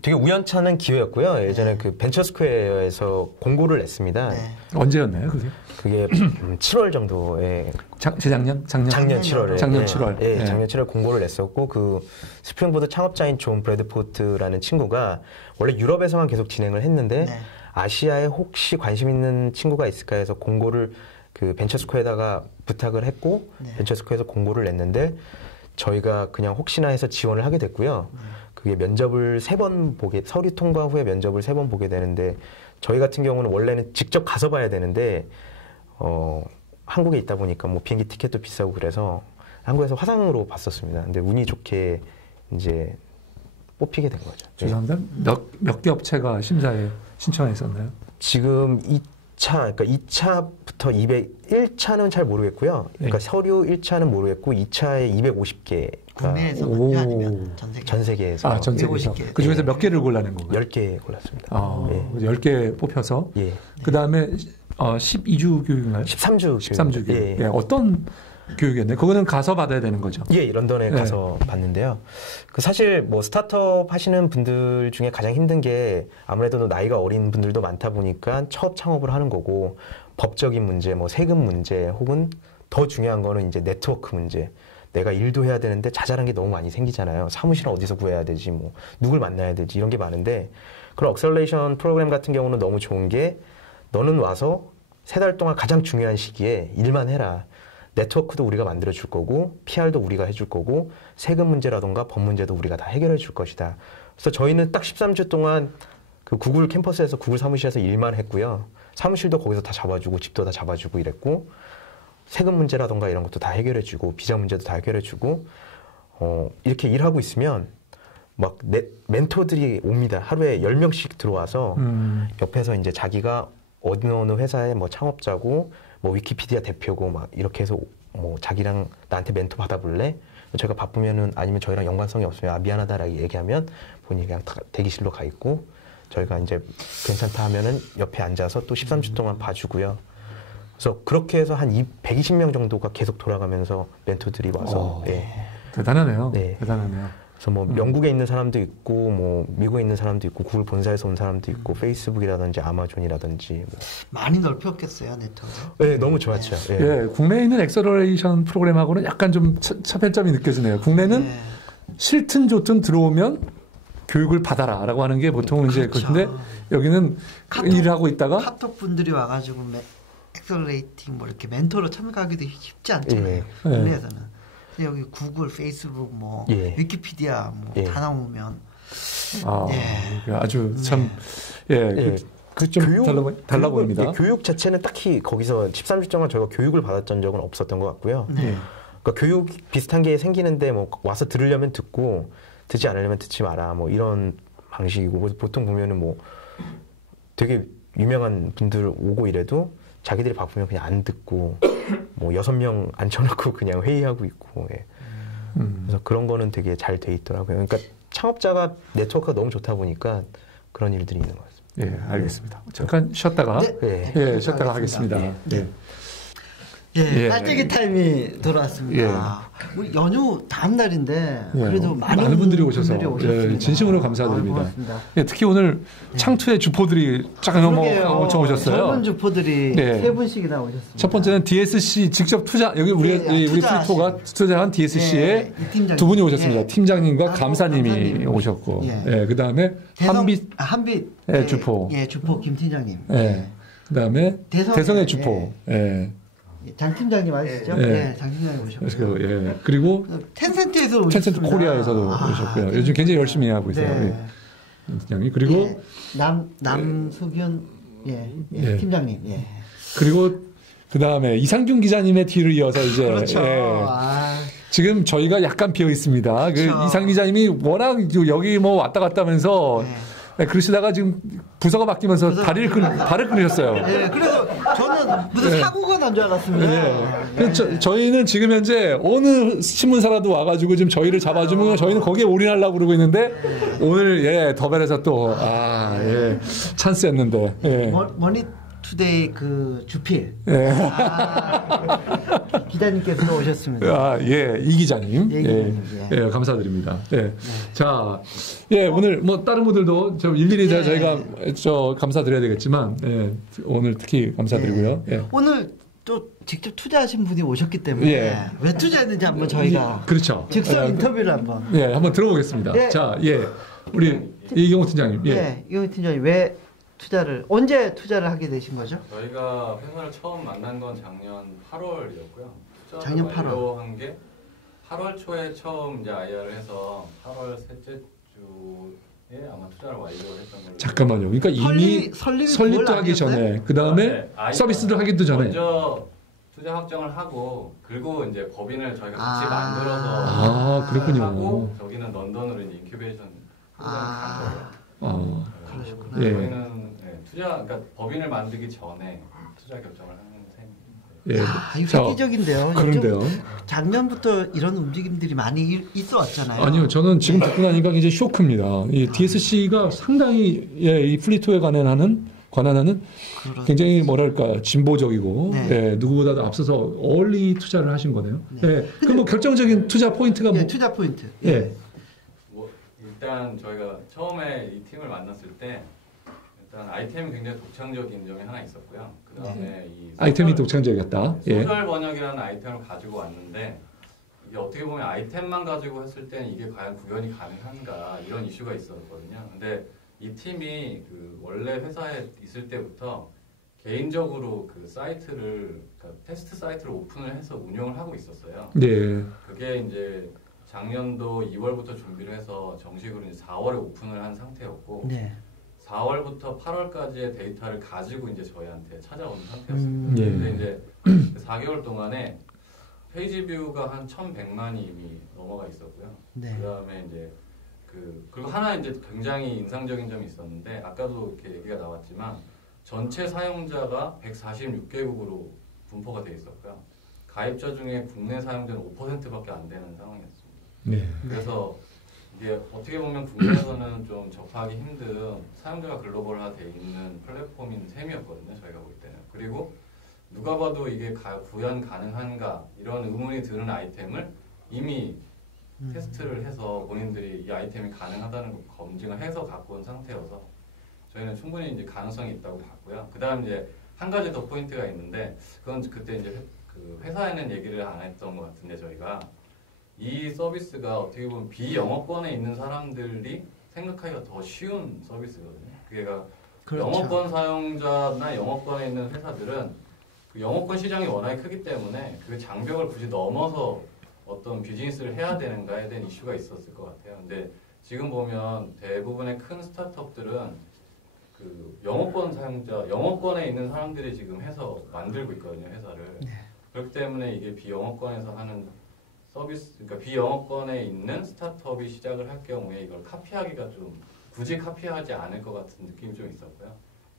되게 우연찮은 기회였고요. 예전에 그 벤처스퀘어에서 공고를 냈습니다. 언제였나요, 그게? 그게 7월 정도에. 재작년? 작년 7월에. 작년 7월. 작년 7월 공고를 냈었고, 그 스프링보드 창업자인 존 브래드포트라는 친구가 원래 유럽에서만 계속 진행을 했는데, 아시아에 혹시 관심 있는 친구가 있을까 해서 공고를 그 벤처스퀘어에다가 부탁을 했고, 벤처스퀘어에서 공고를 냈는데, 저희가 그냥 혹시나 해서 지원을 하게 됐고요. 그게 면접을 3번 서류 통과 후에 면접을 3번 보게 되는데, 저희 같은 경우는 원래는 직접 가서 봐야 되는데, 한국에 있다 보니까 뭐 비행기 티켓도 비싸고 그래서 한국에서 화상으로 봤었습니다. 근데 운이 좋게 이제 뽑히게 된 거죠. 죄송합니다. 몇 개 업체가 심사에 신청했었나요? 지금 2차, 그러니까 2차부터 1차는 잘 모르겠고요. 그러니까 서류 1차는 모르겠고 2차에 250개. 국내에서는요, 아니면 전 세계에서? 전 세계에서. 그 중에서 몇 개를 골라낸 건가요? 10개 골랐습니다. 10개 뽑혀서. 그 다음에 12주 교육인가요? 13주 교육. 어떤 교육이었나요? 그거는 가서 받아야 되는 거죠? 런던에 가서 받는데요. 사실 뭐 스타트업 하시는 분들 중에 가장 힘든 게 아무래도 나이가 어린 분들도 많다 보니까 첫 창업을 하는 거고, 법적인 문제, 뭐 세금 문제, 혹은 더 중요한 거는 이제 네트워크 문제. 내가 일도 해야 되는데 자잘한 게 너무 많이 생기잖아요. 사무실은 어디서 구해야 되지, 뭐 누굴 만나야 되지, 이런 게 많은데, 그런 억셀레이션 프로그램 같은 경우는 너무 좋은 게, 너는 와서 3달 동안 가장 중요한 시기에 일만 해라. 네트워크도 우리가 만들어 줄 거고, PR도 우리가 해줄 거고, 세금 문제라던가 법 문제도 우리가 다 해결해 줄 것이다. 그래서 저희는 딱 13주 동안 그 구글 캠퍼스에서, 구글 사무실에서 일만 했고요. 사무실도 거기서 다 잡아주고, 집도 다 잡아주고 이랬고, 세금 문제라던가 이런 것도 다 해결해주고, 비자 문제도 다 해결해주고, 이렇게 일하고 있으면 막 멘토들이 옵니다. 하루에 10명씩 들어와서 옆에서 이제 자기가 어느 회사의 뭐 창업자고, 뭐 위키피디아 대표고 막 이렇게 해서 뭐 자기랑 나한테 멘토 받아볼래? 저희가 바쁘면은, 아니면 저희랑 연관성이 없으면 미안하다라고 얘기하면 본인이 그냥 대기실로 가 있고, 저희가 이제 괜찮다 하면은 옆에 앉아서 또 13주 동안 봐주고요. 그래서 그렇게 해서 한 120명 정도가 계속 돌아가면서 멘토들이 와서. 대단하네요. 대단하네요. 그래서 뭐 영국에 있는 사람도 있고, 뭐 미국에 있는 사람도 있고, 구글 본사에서 온 사람도 있고, 페이스북이라든지 아마존이라든지 뭐. 많이 넓혔겠어요, 네트워크. 네, 너무 좋았죠. 국내에 있는 엑셀러레이션 프로그램하고는 약간 좀 차별점이 느껴지네요. 국내는 싫든 좋든 들어오면 교육을 받아라라고 하는 게 보통은 이제 그런데 여기는 일을 하고 있다가 카톡 분들이 와가지고 엑셀레이팅 뭐 이렇게 멘토로 참가하기도 쉽지 않잖아요. 국내에서는. 여기 구글, 페이스북, 뭐 위키피디아 뭐 다 나오면 아주 참 좀 달라 보입니다. 교육 자체는 딱히 거기서 13주 동안 저희가 교육을 받았던 적은 없었던 것 같고요. 그러니까 교육 비슷한 게 생기는데 뭐 와서 들으려면 듣고, 듣지 않으려면 듣지 마라, 뭐 이런 방식이고, 보통 보면은 뭐 되게 유명한 분들 오고 이래도 자기들이 바쁘면 그냥 안 듣고 뭐 6명 앉혀놓고 그냥 회의하고 있고. 그래서 그런 거는 되게 잘 돼 있더라고요. 그러니까 창업자가 네트워크가 너무 좋다 보니까 그런 일들이 있는 것 같습니다. 알겠습니다. 잠깐 쉬었다가 쉬었다가 하겠습니다. 예, 깔때기 타임이 돌아왔습니다. 우리 연휴 다음 날인데 그래도 많은 분들이 오셔서 진심으로 감사드립니다. 특히 오늘 창투의 주포들이 쫙 넘어 오셨어요. 젊은 주포들이 세 분씩이나 오셨습니다. 첫 번째는 DSC 직접 투자 여기 우리 프리토가 투자한 DSC의 두 분이 오셨습니다. 팀장님과 감사님이 오셨고, 그다음에 한빛 주포, 주포 김 팀장님. 그다음에 대성의 주포. 장 팀장님 아시죠? 장 팀장님 오셨고요. 그리고 텐센트에서 오셨습니다. 텐센트 코리아에서도 오셨고요. 요즘 굉장히 열심히 하고 있어요. 팀장님. 그리고 남수균 팀장님. 그리고 그다음에 이상준 기자님의 뒤를 이어서 이제 그렇죠. 지금 저희가 약간 비어 있습니다. 그렇죠. 그 이상 기자님이 워낙 여기 뭐 왔다 갔다 하면서 그러시다가 지금 부서가 바뀌면서 발을 끊으셨어요. 그래서 저는 무슨 사고가 난 줄 알았습니다. 그래서 저희는 지금 현재 어느 신문사라도 와가지고 지금 저희를 잡아주면 저희는 거기에 올인하려고 그러고 있는데 오늘 더벨에서 또 찬스였는데 머니투데이 그 주필 기자님께서 오셨습니다. 이 기자님. 감사드립니다. 자, 오늘 뭐 다른 분들도 일일이 저희가 감사드려야 되겠지만 오늘 특히 감사드리고요. 오늘 또 직접 투자하신 분이 오셨기 때문에 왜 투자했는지 한번 저희가 그렇죠. 즉석 인터뷰를 한번 한번 들어보겠습니다. 자, 우리 이경호 팀장님. 이경호 팀장님 왜 언제 투자를 하게 되신 거죠? 저희가 회사를 처음 만난 건 작년 8월이었고요. 작년 8월. 한 게 8월 초에 처음 이제 IR을 해서 8월 셋째 주에 아마 투자를 완료했던 걸로. 잠깐만요. 그러니까 이미 설립도 하기 전에 그 다음에 서비스를 하기도 전에 먼저 투자 확정을 하고 그리고 이제 법인을 저희가 같이 만들어서 그렇군요. 하고 저기는 런던으로 이제 인큐베이션 간 거예요. 그러셨구나. 저희는 그러니까 법인을 만들기 전에 투자 결정을 하는 셈입니다. 이거 획기적인데요. 그런데요. 작년부터 이런 움직임들이 많이 있어 왔잖아요. 아니요, 저는 지금 듣고 나니까 굉장히 쇼크입니다. 이 DSC가 상당히 이 플리토에 관한하는 굉장히 뭐랄까 진보적이고 누구보다도 앞서서 얼리 투자를 하신 거네요. 그럼 뭐 결정적인 투자 포인트가 투자 포인트. 일단 저희가 처음에 이 팀을 만났을 때 일단 아이템이 굉장히 독창적인 점이 하나 있었고요. 그 다음에 아이템이 독창적이었다. 소셜 번역이라는 아이템을 가지고 왔는데 이게 어떻게 보면 아이템만 가지고 했을 때는 이게 과연 구현이 가능한가 이런 이슈가 있었거든요. 근데 이 팀이 그 원래 회사에 있을 때부터 개인적으로 그 사이트를 그러니까 테스트 사이트를 오픈을 해서 운영을 하고 있었어요. 그게 이제 작년도 2월부터 준비를 해서 정식으로 이제 4월에 오픈을 한 상태였고 4월부터 8월까지의 데이터를 가지고 이제 저희한테 찾아온 상태였습니다. 근데 이제 4개월 동안에 페이지 뷰가 한 1,100만이 이미 넘어가 있었고요. 그다음에 이제 그리고 하나 이제 굉장히 인상적인 점이 있었는데 아까도 이렇게 얘기가 나왔지만 전체 사용자가 146개국으로 분포가 돼 있었고요. 가입자 중에 국내 사용자는 5%밖에 안 되는 상황이었습니다. 그래서 이게 어떻게 보면 국내에서는 좀 접하기 힘든 사용자가 글로벌화되어 있는 플랫폼인 셈이었거든요. 저희가 볼 때는. 그리고 누가 봐도 이게 구현 가능한가 이런 의문이 드는 아이템을 이미 테스트를 해서 본인들이 이 아이템이 가능하다는 걸 검증을 해서 갖고 온 상태여서 저희는 충분히 이제 가능성이 있다고 봤고요. 그 다음 이제 한 가지 더 포인트가 있는데 그건 그때 이제 그 회사에는 얘기를 안 했던 것 같은데 저희가 이 서비스가 어떻게 보면 비영어권에 있는 사람들이 생각하기가 더 쉬운 서비스거든요. 그게가 영어권 사용자나 영어권에 있는 회사들은 그 영어권 시장이 워낙에 크기 때문에 그 장벽을 굳이 넘어서 어떤 비즈니스를 해야 되는가에 대한 이슈가 있었을 것 같아요. 근데 지금 보면 대부분의 큰 스타트업들은 그 영어권 사용자, 영어권에 있는 사람들이 지금 해서 만들고 있거든요, 회사를. 그렇기 때문에 이게 비영어권에서 하는 서비스, 그러니까 비영어권에 있는 스타트업이 시작을 할 경우에 이걸 카피하기가 좀 굳이 카피하지 않을 것 같은 느낌이 좀 있었고요.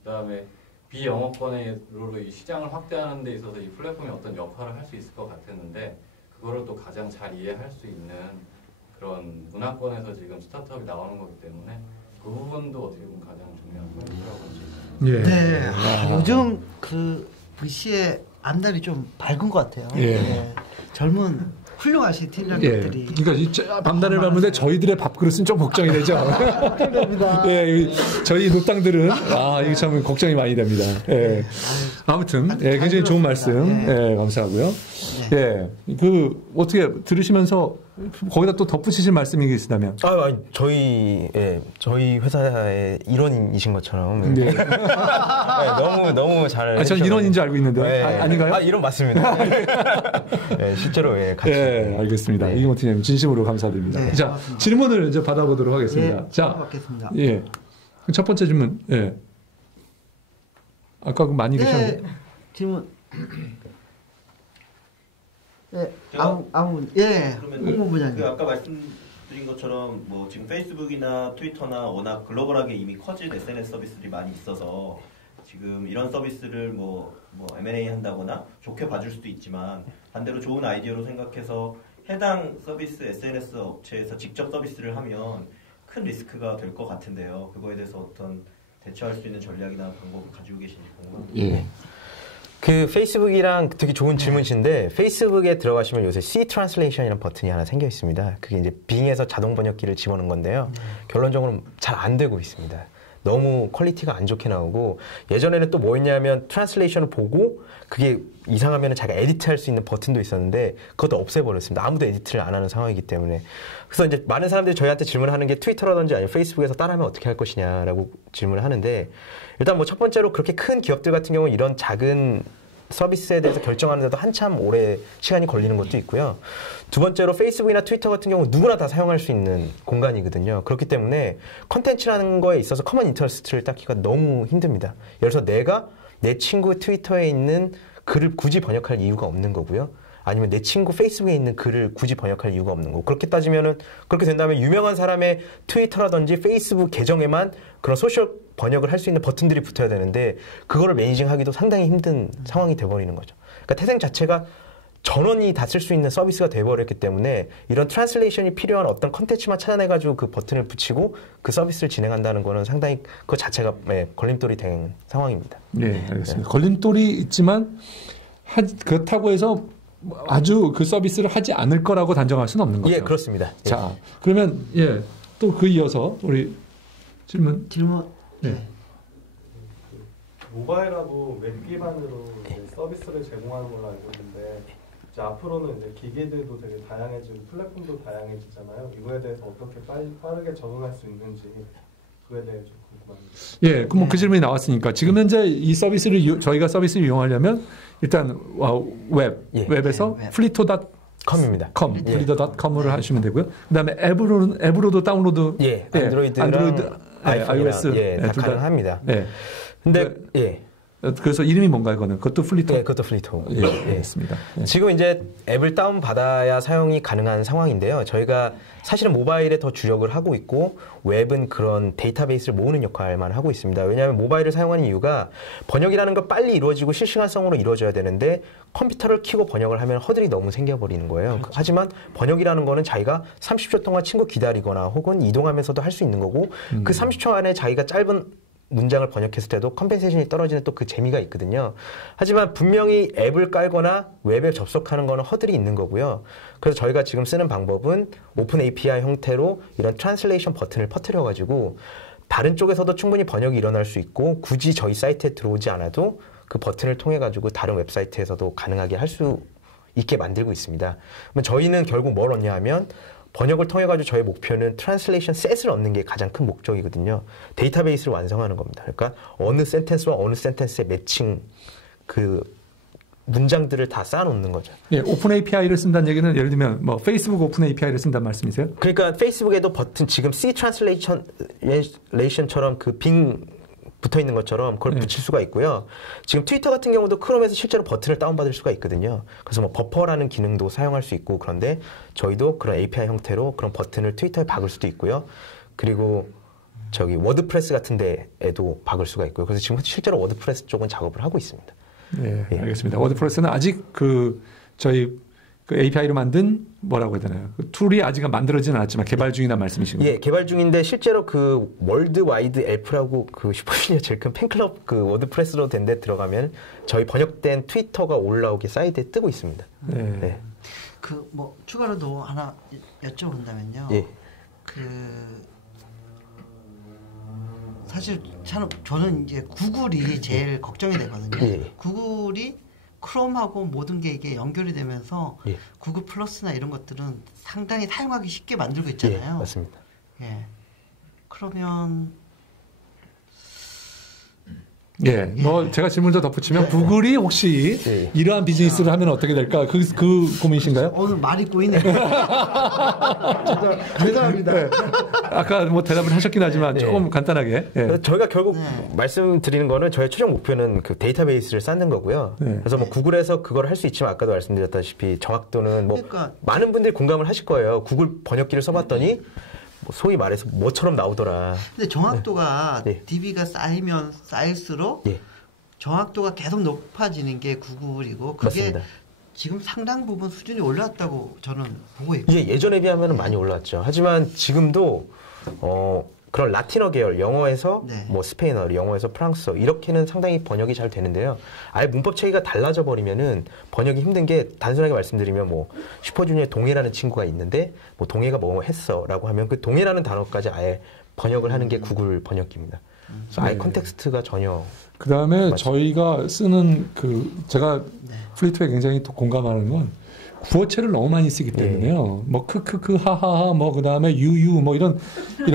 그 다음에 비영어권으로 이 시장을 확대하는 데 있어서 이 플랫폼이 어떤 역할을 할 수 있을 것 같았는데 그거를 또 가장 잘 이해할 수 있는 그런 문화권에서 지금 스타트업이 나오는 거기 때문에 그 부분도 어떻게 보면 가장 중요한 포인트라고 볼 수 있습니다. 요즘 그 VC의 앞날이 좀 밝은 것 같아요. 예. 젊은 훌륭하신 팀장님들이. 그러니까 밤낮을 밟는데 저희들의 밥그릇은 좀 걱정이 되죠. 걱정됩니다. 저희 노땅들은 이게 참 걱정이 많이 됩니다. 아무튼 굉장히 좋은 말씀 감사하고요. 어떻게 들으시면서 거기다 또 덧붙이실 말씀이 있으다면? 저희 회사의 일원이신 것처럼 너무 잘. 저는 일원인 줄 알고 있는데 아닌가요? 일원 맞습니다. 실제로 같이. 알겠습니다. 이경호 팀장님 진심으로 감사드립니다. 자, 고맙습니다. 질문을 이제 받아보도록 하겠습니다. 자, 받겠습니다. 첫 번째 질문. 아까 많이 계셨는데. 질문. 그러면 홍보부장님. 아까 말씀드린 것처럼 뭐 지금 페이스북이나 트위터나 워낙 글로벌하게 이미 커진 SNS 서비스들이 많이 있어서 지금 이런 서비스를 뭐 M&A 한다거나 좋게 봐줄 수도 있지만 반대로 좋은 아이디어로 생각해서 해당 서비스 SNS 업체에서 직접 서비스를 하면 큰 리스크가 될 것 같은데요. 그거에 대해서 어떤 대처할 수 있는 전략이나 방법을 가지고 계신지 궁금합니다. 그 페이스북이랑 되게 좋은 질문이신데 페이스북에 들어가시면 요새 C 트랜슬레이션이라는 버튼이 하나 생겨 있습니다. 그게 이제 빙에서 자동 번역기를 집어넣은 건데요. 결론적으로 잘 안 되고 있습니다. 너무 퀄리티가 안 좋게 나오고 예전에는 또 뭐였냐면 트랜슬레이션을 보고 그게 이상하면 자기가 에디트할 수 있는 버튼도 있었는데 그것도 없애버렸습니다. 아무도 에디트를 안 하는 상황이기 때문에. 그래서 이제 많은 사람들이 저희한테 질문하는 게 트위터라든지 아니면 페이스북에서 따라하면 어떻게 할 것이냐라고 질문을 하는데 일단 뭐 첫 번째로 그렇게 큰 기업들 같은 경우는 이런 작은 서비스에 대해서 결정하는데도 한참 오래 시간이 걸리는 것도 있고요. 두 번째로 페이스북이나 트위터 같은 경우 누구나 다 사용할 수 있는 공간이거든요. 그렇기 때문에 컨텐츠라는 거에 있어서 커먼 인터레스트를 따기가 너무 힘듭니다. 예를 들어서 내가 내 친구 트위터에 있는 글을 굳이 번역할 이유가 없는 거고요. 아니면 내 친구 페이스북에 있는 글을 굳이 번역할 이유가 없는 거고. 그렇게 따지면은 그렇게 된다면 유명한 사람의 트위터라든지 페이스북 계정에만 그런 소셜 번역을 할 수 있는 버튼들이 붙어야 되는데 그거를 매니징하기도 상당히 힘든 상황이 돼버리는 거죠. 그러니까 태생 자체가 전원이 다 쓸 수 있는 서비스가 돼버렸기 때문에 이런 트랜슬레이션이 필요한 어떤 컨텐츠만 찾아내가지고 그 버튼을 붙이고 그 서비스를 진행한다는 거는 상당히 그 자체가 걸림돌이 된 상황입니다. 네, 알겠습니다. 걸림돌이 있지만 그렇다고 해서 아주 그 서비스를 하지 않을 거라고 단정할 수는 없는 거죠. 그렇습니다. 자, 그러면 또 그 이어서 우리 질문. 모바일하고 웹 기반으로 서비스를 제공하는 걸로 알고 있는데 이제 앞으로는 이제 기기들도 되게 다양해지고 플랫폼도 다양해지잖아요. 이거에 대해서 어떻게 빠르게 적응할 수 있는지 그에 대해 좀 궁금합니다. 그럼 그 질문이 나왔으니까 지금 현재 이 서비스를 저희가 서비스를 이용하려면 일단 웹에서 flito.com입니다. flito.com을 하시면 되고요. 그다음에 앱으로도 다운로드. 안드로이드, iOS 다 가능합니다. 근데 그래서 이름이 뭔가요, 그거는? 그것도 플리토? 그것도 플리토. 알겠습니다. 지금 이제 앱을 다운받아야 사용이 가능한 상황인데요. 저희가 사실은 모바일에 더 주력을 하고 있고 웹은 그런 데이터베이스를 모으는 역할만 하고 있습니다. 왜냐하면 모바일을 사용하는 이유가 번역이라는 걸 빨리 이루어지고 실시간성으로 이루어져야 되는데 컴퓨터를 켜고 번역을 하면 허들이 너무 생겨버리는 거예요. 그렇죠. 하지만 번역이라는 거는 자기가 30초 동안 친구 기다리거나 혹은 이동하면서도 할 수 있는 거고 그 30초 안에 자기가 짧은 문장을 번역했을 때도 컴펜세이션이 떨어지는 또 그 재미가 있거든요. 하지만 분명히 앱을 깔거나 웹에 접속하는 거는 허들이 있는 거고요. 그래서 저희가 지금 쓰는 방법은 오픈 API 형태로 이런 트랜슬레이션 버튼을 퍼뜨려가지고 다른 쪽에서도 충분히 번역이 일어날 수 있고 굳이 저희 사이트에 들어오지 않아도 그 버튼을 통해가지고 다른 웹사이트에서도 가능하게 할 수 있게 만들고 있습니다. 그러면 저희는 결국 뭘 얻냐 하면 번역을 통해가지고 저희 목표는 트랜슬레이션 셋을 얻는 게 가장 큰 목적이거든요. 데이터베이스를 완성하는 겁니다. 그러니까 어느 센텐스와 어느 센텐스의 매칭 그 문장들을 다 쌓아놓는 거죠. 오픈 API를 쓴다는 얘기는 예를 들면 뭐 페이스북 오픈 API를 쓴다는 말씀이세요? 그러니까 페이스북에도 버튼 지금 C 트랜슬레이션처럼 그 빙 붙어 있는 것처럼 그걸 붙일 수가 있고요. 지금 트위터 같은 경우도 크롬에서 실제로 버튼을 다운받을 수가 있거든요. 그래서 뭐 버퍼라는 기능도 사용할 수 있고 그런데 저희도 그런 API 형태로 그런 버튼을 트위터에 박을 수도 있고요. 그리고 저기 워드프레스 같은 데에도 박을 수가 있고요. 그래서 지금 실제로 워드프레스 쪽은 작업을 하고 있습니다. 네, 알겠습니다. 워드프레스는 아직 저희 그 API로 만든 뭐라고 해야 되나요? 그 툴이 아직 만들어지는 않았지만 개발 중이란 말씀이신가요? 예, 개발 중인데 실제로 그 월드와이드 엘프라고 그 슈퍼주니어 제일 큰 팬클럽 그 워드프레스로 된 데 들어가면 저희 번역된 트위터가 올라오게 사이트에 뜨고 있습니다. 네. 네. 그 뭐 추가로도 하나 여쭤본다면요. 예. 그 사실 저는 이제 구글이 제일 걱정이 되거든요. 예. 구글이 크롬하고 모든 게 이게 연결이 되면서 예. 구글 플러스나 이런 것들은 상당히 사용하기 쉽게 만들고 있잖아요. 예, 맞습니다. 예. 그러면 예, 뭐 제가 질문 더 덧붙이면 구글이 혹시 이러한 비즈니스를 하면 어떻게 될까? 그 고민이신가요? 오늘 말이 꼬이네. 죄송합니다. 네. 아까 뭐 대답을 하셨긴 하지만 조금 간단하게. 예. 저희가 결국 말씀드리는 거는 저희 최종 목표는 그 데이터베이스를 쌓는 거고요. 그래서 뭐 구글에서 그걸 할 수 있지만 아까도 말씀드렸다시피 정확도는 뭐 그러니까 많은 분들이 공감을 하실 거예요. 구글 번역기를 써봤더니 소위 말해서 뭐처럼 나오더라. 근데 정확도가 DB가 쌓이면 쌓일수록 정확도가 계속 높아지는 게 구글이고 그게 맞습니다. 지금 상당 부분 수준이 올라왔다고 저는 보고 있고. 예전에 비하면 많이 올라왔죠. 하지만 지금도 그런 라틴어 계열, 영어에서 뭐 스페인어, 영어에서 프랑스어 이렇게는 상당히 번역이 잘 되는데요. 아예 문법 체계가 달라져 버리면은 번역이 힘든 게 단순하게 말씀드리면 뭐 슈퍼주니어의 동해라는 친구가 있는데 뭐 동해가 뭐 했어라고 하면 그 동해라는 단어까지 아예 번역을 하는 게 구글 번역기입니다. 그래서 아예 컨텍스트가 전혀. 그 다음에 저희가 쓰는 제가 플리트에 굉장히 또 공감하는 건 구어체를 너무 많이 쓰기 때문에요. 뭐 크크크 하하하 뭐 그다음에 유유 뭐 이런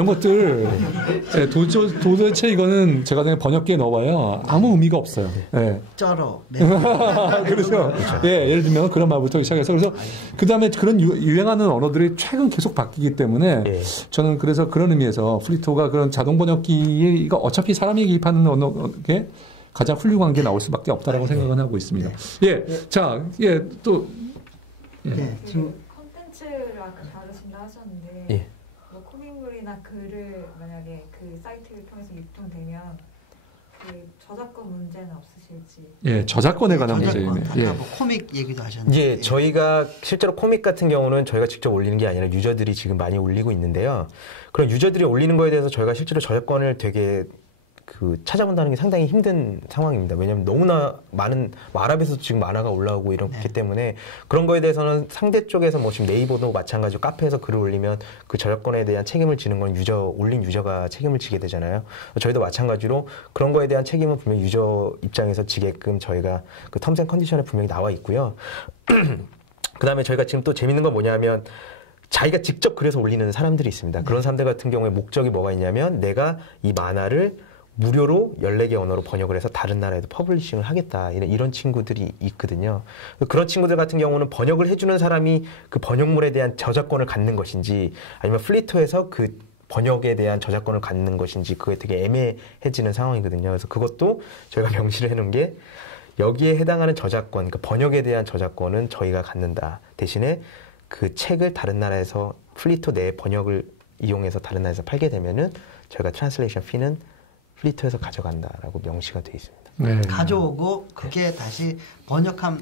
것들 도대체 이거는 제가 그냥 번역기에 넣어봐요. 아무 의미가 없어요. 네. 쩔어. 그렇죠. 예, 예를 들면 그런 말부터 시작해서 그래서 그다음에 그런 유행하는 언어들이 최근 계속 바뀌기 때문에 저는 그래서 그런 의미에서 플리토가 그런 자동 번역기가 어차피 사람이 기입하는 언어에 가장 훌륭한 게 나올 수밖에 없다라고 생각은 하고 있습니다. 또 지금 콘텐츠를 아까 다루신다 하셨는데 뭐 코믹물이나 글을 만약에 그 사이트를 통해서 유통되면 그 저작권 문제는 없으실지? 저작권에 관한 문제이네. 아까 뭐 코믹 얘기도 하셨는데. 저희가 실제로 코믹 같은 경우는 저희가 직접 올리는 게 아니라 유저들이 지금 많이 올리고 있는데요. 그런 유저들이 올리는 거에 대해서 저희가 실제로 저작권을 되게 찾아본다는 게 상당히 힘든 상황입니다. 왜냐하면 너무나 많은 아랍에서도 지금 만화가 올라오고 이렇기 때문에 그런 거에 대해서는 상대 쪽에서 뭐 지금 네이버도 마찬가지로 카페에서 글을 올리면 그 저작권에 대한 책임을 지는 건 올린 유저가 책임을 지게 되잖아요. 저희도 마찬가지로 그런 거에 대한 책임은 분명히 유저 입장에서 지게끔 저희가 그 텀스 앤 컨디션에 분명히 나와 있고요. 그 다음에 저희가 지금 또 재밌는 건 뭐냐면 자기가 직접 그려서 올리는 사람들이 있습니다. 그런 사람들 같은 경우에 목적이 뭐가 있냐면 내가 이 만화를 무료로 14개 언어로 번역을 해서 다른 나라에도 퍼블리싱을 하겠다. 이런 친구들이 있거든요. 그런 친구들 같은 경우는 번역을 해주는 사람이 그 번역물에 대한 저작권을 갖는 것인지 아니면 플리토에서 그 번역에 대한 저작권을 갖는 것인지 그게 되게 애매해지는 상황이거든요. 그래서 그것도 저희가 명시를 해놓은 게 여기에 해당하는 저작권, 그러니까 번역에 대한 저작권은 저희가 갖는다. 대신에 그 책을 다른 나라에서 플리토 내 번역을 이용해서 다른 나라에서 팔게 되면은 저희가 트랜슬레이션 피는 플리토에서 가져간다라고 명시가 되어 있습니다. 가져오고 그게 다시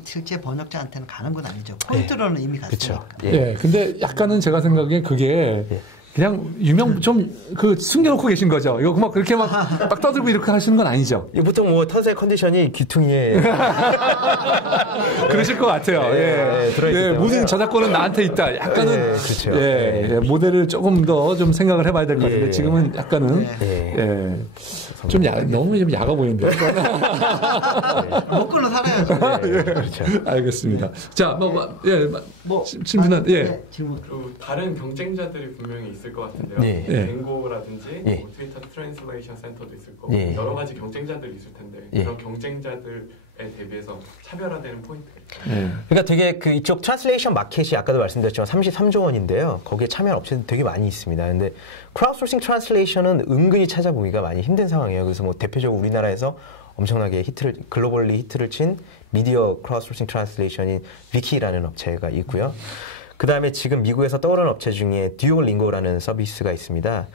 실제 번역자한테는 가는 건 아니죠. 포인트로는 이미 갔으니까. 근데 약간은 제가 생각에 그게 그냥 숨겨놓고 계신 거죠. 이거 막 그렇게 막 떠들고 이렇게 하시는 건 아니죠. 보통 뭐 턴스의 컨디션이 귀퉁이에 그러실 것 같아요. 모든 저작권은 나한테 있다. 약간은 모델을 조금 더 좀 생각을 해봐야 될 것 같은데 지금은 약간은 너무 좀 야가 보이는데. 먹고는 살아야죠. 그렇죠. 알겠습니다. 자, 질문은 질문. 다른 경쟁자들이 분명히 있을 것 같은데요. 뱅고라든지 뭐 트위터 트랜슬레이션 센터도 있을 거고 여러 가지 경쟁자들이 있을 텐데 그런 경쟁자들에 대비해서 차별화되는 포인트. 그러니까 되게 이쪽 트랜슬레이션 마켓이 아까도 말씀드렸지만 33조 원인데요. 거기에 참여한 업체들 되게 많이 있습니다. 근데 크라우드소싱 트랜슬레이션은 은근히 찾아보기가 많이 힘든 상황이에요. 그래서 뭐 대표적으로 우리나라에서 엄청나게 글로벌리 히트를 친 미디어 크라우드소싱 트랜슬레이션인 위키라는 업체가 있고요. 그 다음에 지금 미국에서 떠오르는 업체 중에 듀오링고라는 서비스가 있습니다.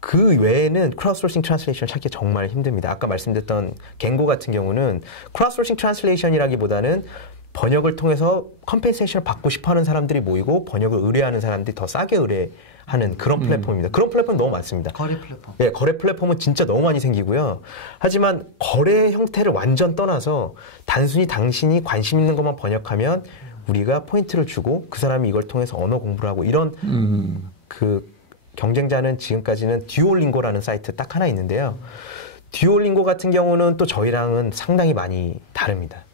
그 외에는 크라우드소싱 트랜슬레이션 찾기 정말 힘듭니다. 아까 말씀드렸던 갱고 같은 경우는 크라우드소싱 트랜슬레이션이라기보다는 번역을 통해서 컴펜세이션을 받고 싶어하는 사람들이 모이고 번역을 의뢰하는 사람들이 더 싸게 의뢰하는 그런 플랫폼입니다. 그런 플랫폼 너무 많습니다. 거래 플랫폼. 네, 거래 플랫폼은 진짜 너무 많이 생기고요. 하지만 거래 형태를 완전 떠나서 단순히 당신이 관심 있는 것만 번역하면 우리가 포인트를 주고 그 사람이 이걸 통해서 언어 공부를 하고 이런 그 경쟁자는 지금까지는 듀오링고라는 사이트 딱 하나 있는데요. 듀오링고 같은 경우는 또 저희랑은 상당히 많이 다릅니다.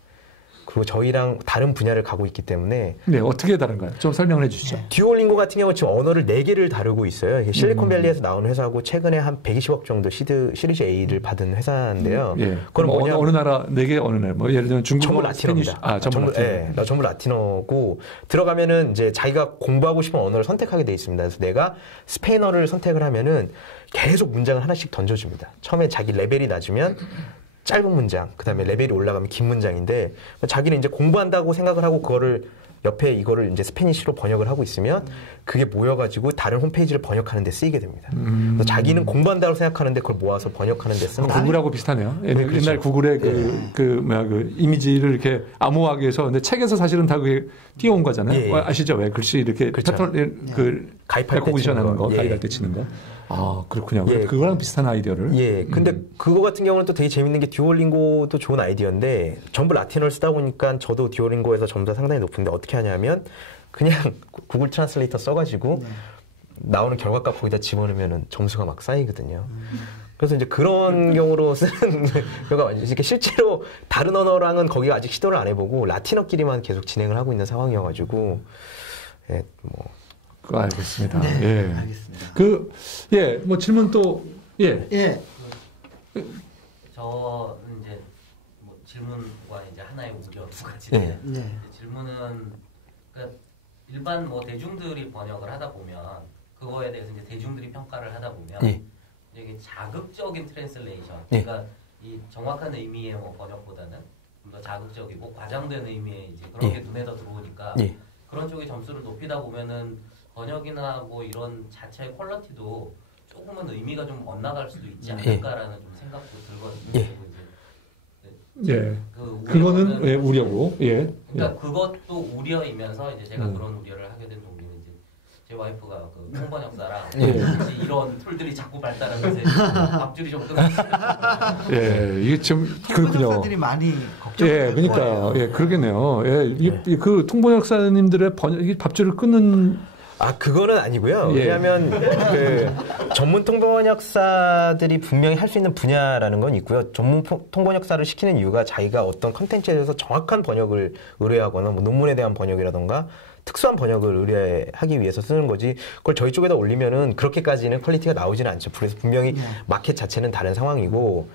그리고 저희랑 다른 분야를 가고 있기 때문에. 네, 어떻게 다른가요? 좀 설명을 해 주시죠. 듀오링고 같은 경우는 지금 언어를 4개를 다루고 있어요. 실리콘밸리에서 나온 회사고 최근에 한 120억 정도 시리즈 A를 받은 회사인데요. 예. 그럼 어느 나라 4개 어느 나라? 뭐 예를 들면 중국어, 전부 라틴어입니다. 전부 라틴어. 네, 전부 라틴어고 들어가면은 이제 자기가 공부하고 싶은 언어를 선택하게 돼 있습니다. 그래서 내가 스페인어를 선택을 하면은 계속 문장을 하나씩 던져줍니다. 처음에 자기 레벨이 낮으면 짧은 문장, 그 다음에 레벨이 올라가면 긴 문장인데, 자기는 이제 공부한다고 생각을 하고 그거를 옆에 이거를 이제 스페니쉬로 번역을 하고 있으면 그게 모여가지고 다른 홈페이지를 번역하는 데 쓰이게 됩니다. 그래서 자기는 공부한다고 생각하는데 그걸 모아서 번역하는 데 쓰는 거예요. 구글하고 비슷하네요. 그렇죠. 옛날 구글의 그 이미지를 이렇게 암호화하기 위해서, 근데 책에서 사실은 다 그게 띄워온 거잖아요. 예. 아시죠? 왜 글씨 이렇게 그렇죠. 패턴 가입할 때 치는 하는 거, 예. 가입할 때 치는 거. 아, 그렇군요. 예. 그거랑 비슷한 아이디어를. 예. 근데 그거 같은 경우는 또 되게 재밌는 게 듀오링고도 좋은 아이디어인데 전부 라틴어를 쓰다 보니까 저도 듀오링고에서 점수가 상당히 높은데 어떻게 하냐면 그냥 구글 트랜슬레이터 써가지고 나오는 결과값 거기다 집어넣으면 점수가 막 쌓이거든요. 그래서 이제 그런 경우로 쓰는 경우가 이렇게 실제로 다른 언어랑은 거기가 아직 시도를 안 해보고 라틴어끼리만 계속 진행을 하고 있는 상황이어가지고 예, 뭐. 알겠습니다. 네, 예. 알겠습니다. 뭐 질문 또, 예. 예. 저 이제 뭐 질문과 이제 하나의 우려 두 가지인데, 네. 질문은 그러니까 일반 뭐 대중들이 번역을 하다 보면 그거에 대해서 이제 대중들이 평가를 하다 보면 이게 자극적인 트랜슬레이션, 그러니까 이 정확한 의미의 뭐 번역보다는 좀 더 자극적이고 과장된 의미의 이제 그런 게 눈에 더 들어오니까 그런 쪽의 점수를 높이다 보면은 번역이나 뭐 이런 자체의 퀄리티도 조금은 의미가 좀 엇나갈 수도 있지 않을까라는 좀 생각도 들거든요. 예. 그거는 예, 우려고. 예. 그러니까 그것도 우려이면서 이제 제가 그런 우려를 하게 된 동기는 이제 제 와이프가 그 통번역사랑 이런 툴들이 자꾸 발달하면서 밥줄이 좀 끊어지고. 예, 이게 좀 그렇군요. 통번역사들이 많이 걱정. 예, 그러니까 예, 그러겠네요. 예, 그 통번역사님들의 번역 밥줄을 끊는. 그거는 아니고요. 왜냐하면 그 전문 통번역사들이 분명히 할 수 있는 분야라는 건 있고요. 전문 통번역사를 시키는 이유가 자기가 어떤 컨텐츠에 대해서 정확한 번역을 의뢰하거나 뭐 논문에 대한 번역이라던가 특수한 번역을 의뢰하기 위해서 쓰는 거지. 그걸 저희 쪽에다 올리면은 그렇게까지는 퀄리티가 나오지는 않죠. 그래서 분명히 마켓 자체는 다른 상황이고,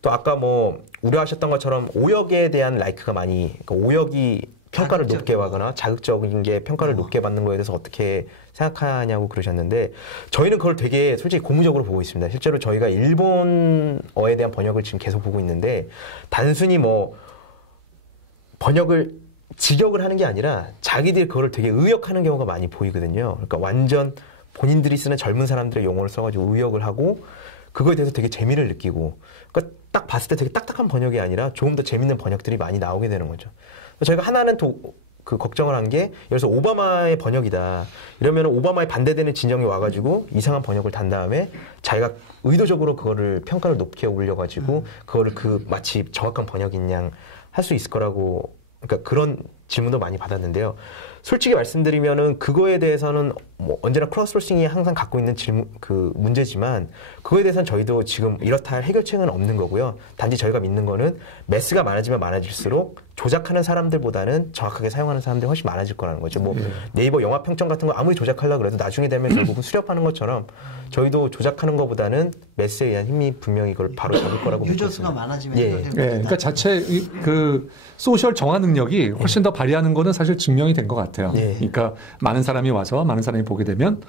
또 아까 뭐 우려하셨던 것처럼 오역에 대한 라이크가 많이, 그러니까 오역이 평가를 높게 하거나 자극적인 게 평가를 높게 받는 거에 대해서 어떻게 생각하냐고 그러셨는데, 저희는 그걸 되게 솔직히 고무적으로 보고 있습니다. 실제로 저희가 일본어에 대한 번역을 지금 계속 보고 있는데, 단순히 뭐 번역을 직역을 하는 게 아니라 자기들이 그걸 되게 의역하는 경우가 많이 보이거든요. 그러니까 완전 본인들이 쓰는 젊은 사람들의 용어를 써가지고 의역을 하고 그거에 대해서 되게 재미를 느끼고, 그러니까 딱 봤을 때 되게 딱딱한 번역이 아니라 조금 더 재밌는 번역들이 많이 나오게 되는 거죠. 저희가 하나는 그 걱정을 한 게, 예를 들어서 오바마의 번역이다 이러면 오바마에 반대되는 진영이 와가지고 이상한 번역을 단 다음에 자기가 의도적으로 그거를 평가를 높게 올려가지고 그거를 그 마치 정확한 번역인 양 할 수 있을 거라고, 그러니까 그런 질문도 많이 받았는데요. 솔직히 말씀드리면은 그거에 대해서는 뭐 언제나 크로스소싱이 항상 갖고 있는 그 문제지만, 그거에 대해서는 저희도 지금 이렇다 할 해결책은 없는 거고요. 단지 저희가 믿는 거는 매스가 많아지면 많아질수록 조작하는 사람들보다는 정확하게 사용하는 사람들이 훨씬 많아질 거라는 거죠. 뭐 네이버 영화 평점 같은 거 아무리 조작하려고 그래도 나중에 되면 결국은 수렵하는 것처럼 저희도 조작하는 것보다는 매스에 의한 힘이 분명히 이걸 바로 잡을 거라고 믿고 유저수가 많아지면 그러니까 자체 그 소셜 정화 능력이 훨씬 더 발휘하는 거는 사실 증명이 된 것 같아요. 그러니까 많은 사람이 와서 많은 사람이 보게 되면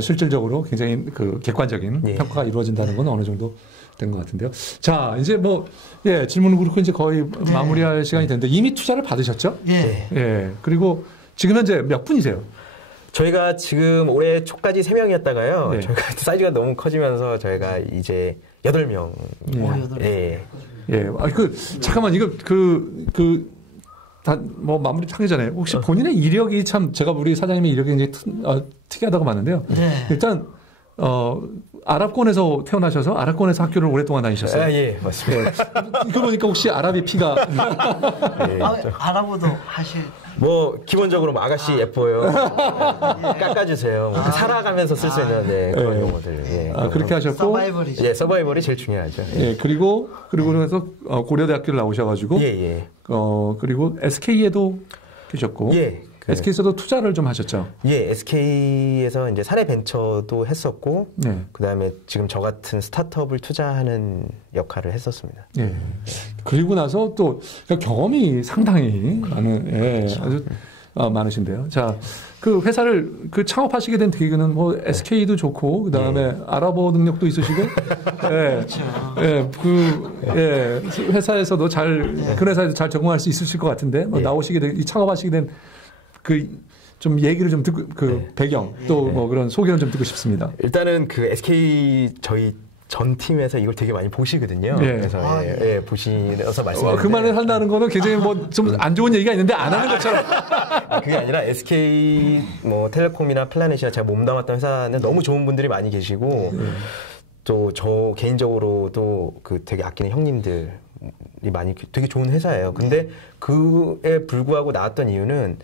실질적으로 굉장히 그 객관적인 평가가 이루어진다는 건 어느 정도 된 것 같은데요. 자, 이제 뭐 질문은 그렇고 이제 거의 마무리할 시간이 됐는데, 이미 투자를 받으셨죠? 그리고 지금 현재 몇 분이세요? 저희가 지금 올해 초까지 3명이었다가요. 저희가 사이즈가 너무 커지면서 저희가 이제 8명. 잠깐만, 이거 뭐 마무리 하기 전에 혹시 본인의 이력이 참 제가 우리 사장님의 이력이 굉장히 특이하다고 봤는데요. 네. 일단 아랍권에서 태어나셔서 아랍권에서 학교를 오랫동안 다니셨어요. 예, 맞습니다. 네. 이거 보니까 혹시 아랍의 피가 예, 아랍어도 하실. 뭐 기본적으로 뭐 아가씨 예뻐요. 깎아주세요. 살아가면서 쓸 수 있는 그런 용어들. 예. 그렇게 하셨고. 서바이벌이죠. 예, 서바이벌이 제일 중요하죠. 예, 그리고 그래서 고려대학교를 나오셔가지고. 그리고 SK에도 계셨고. 예. SK에서도 투자를 좀 하셨죠? 예, SK에서 이제 사내 벤처도 했었고, 그 다음에 지금 저 같은 스타트업을 투자하는 역할을 했었습니다. 예. 그리고 나서 또 경험이 상당히 많은, 아주 많으신데요. 자, 그 회사를 창업하시게 된 계기는 뭐 SK도 좋고, 그 다음에 아랍어 능력도 있으시고, 회사에서도 그 회사에서 잘 적응할 수 있으실 것 같은데, 창업하시게 된 좀 얘기를 좀 듣고, 배경, 또 뭐 그런 소개를 좀 듣고 싶습니다. 일단은 SK 저희 전 팀에서 이걸 되게 많이 보시거든요. 그래서 보시면서 말씀드리는데. 그 말을 한다는 거는 굉장히 뭐 좀 안 좋은 얘기가 있는데 안 하는 것처럼. 그게 아니라 SK 뭐 텔레콤이나 플라넷이나 제가 몸담았던 회사는 너무 좋은 분들이 많이 계시고 또 저 개인적으로도 되게 아끼는 형님들이 많이 되게 좋은 회사예요. 근데 그에 불구하고 나왔던 이유는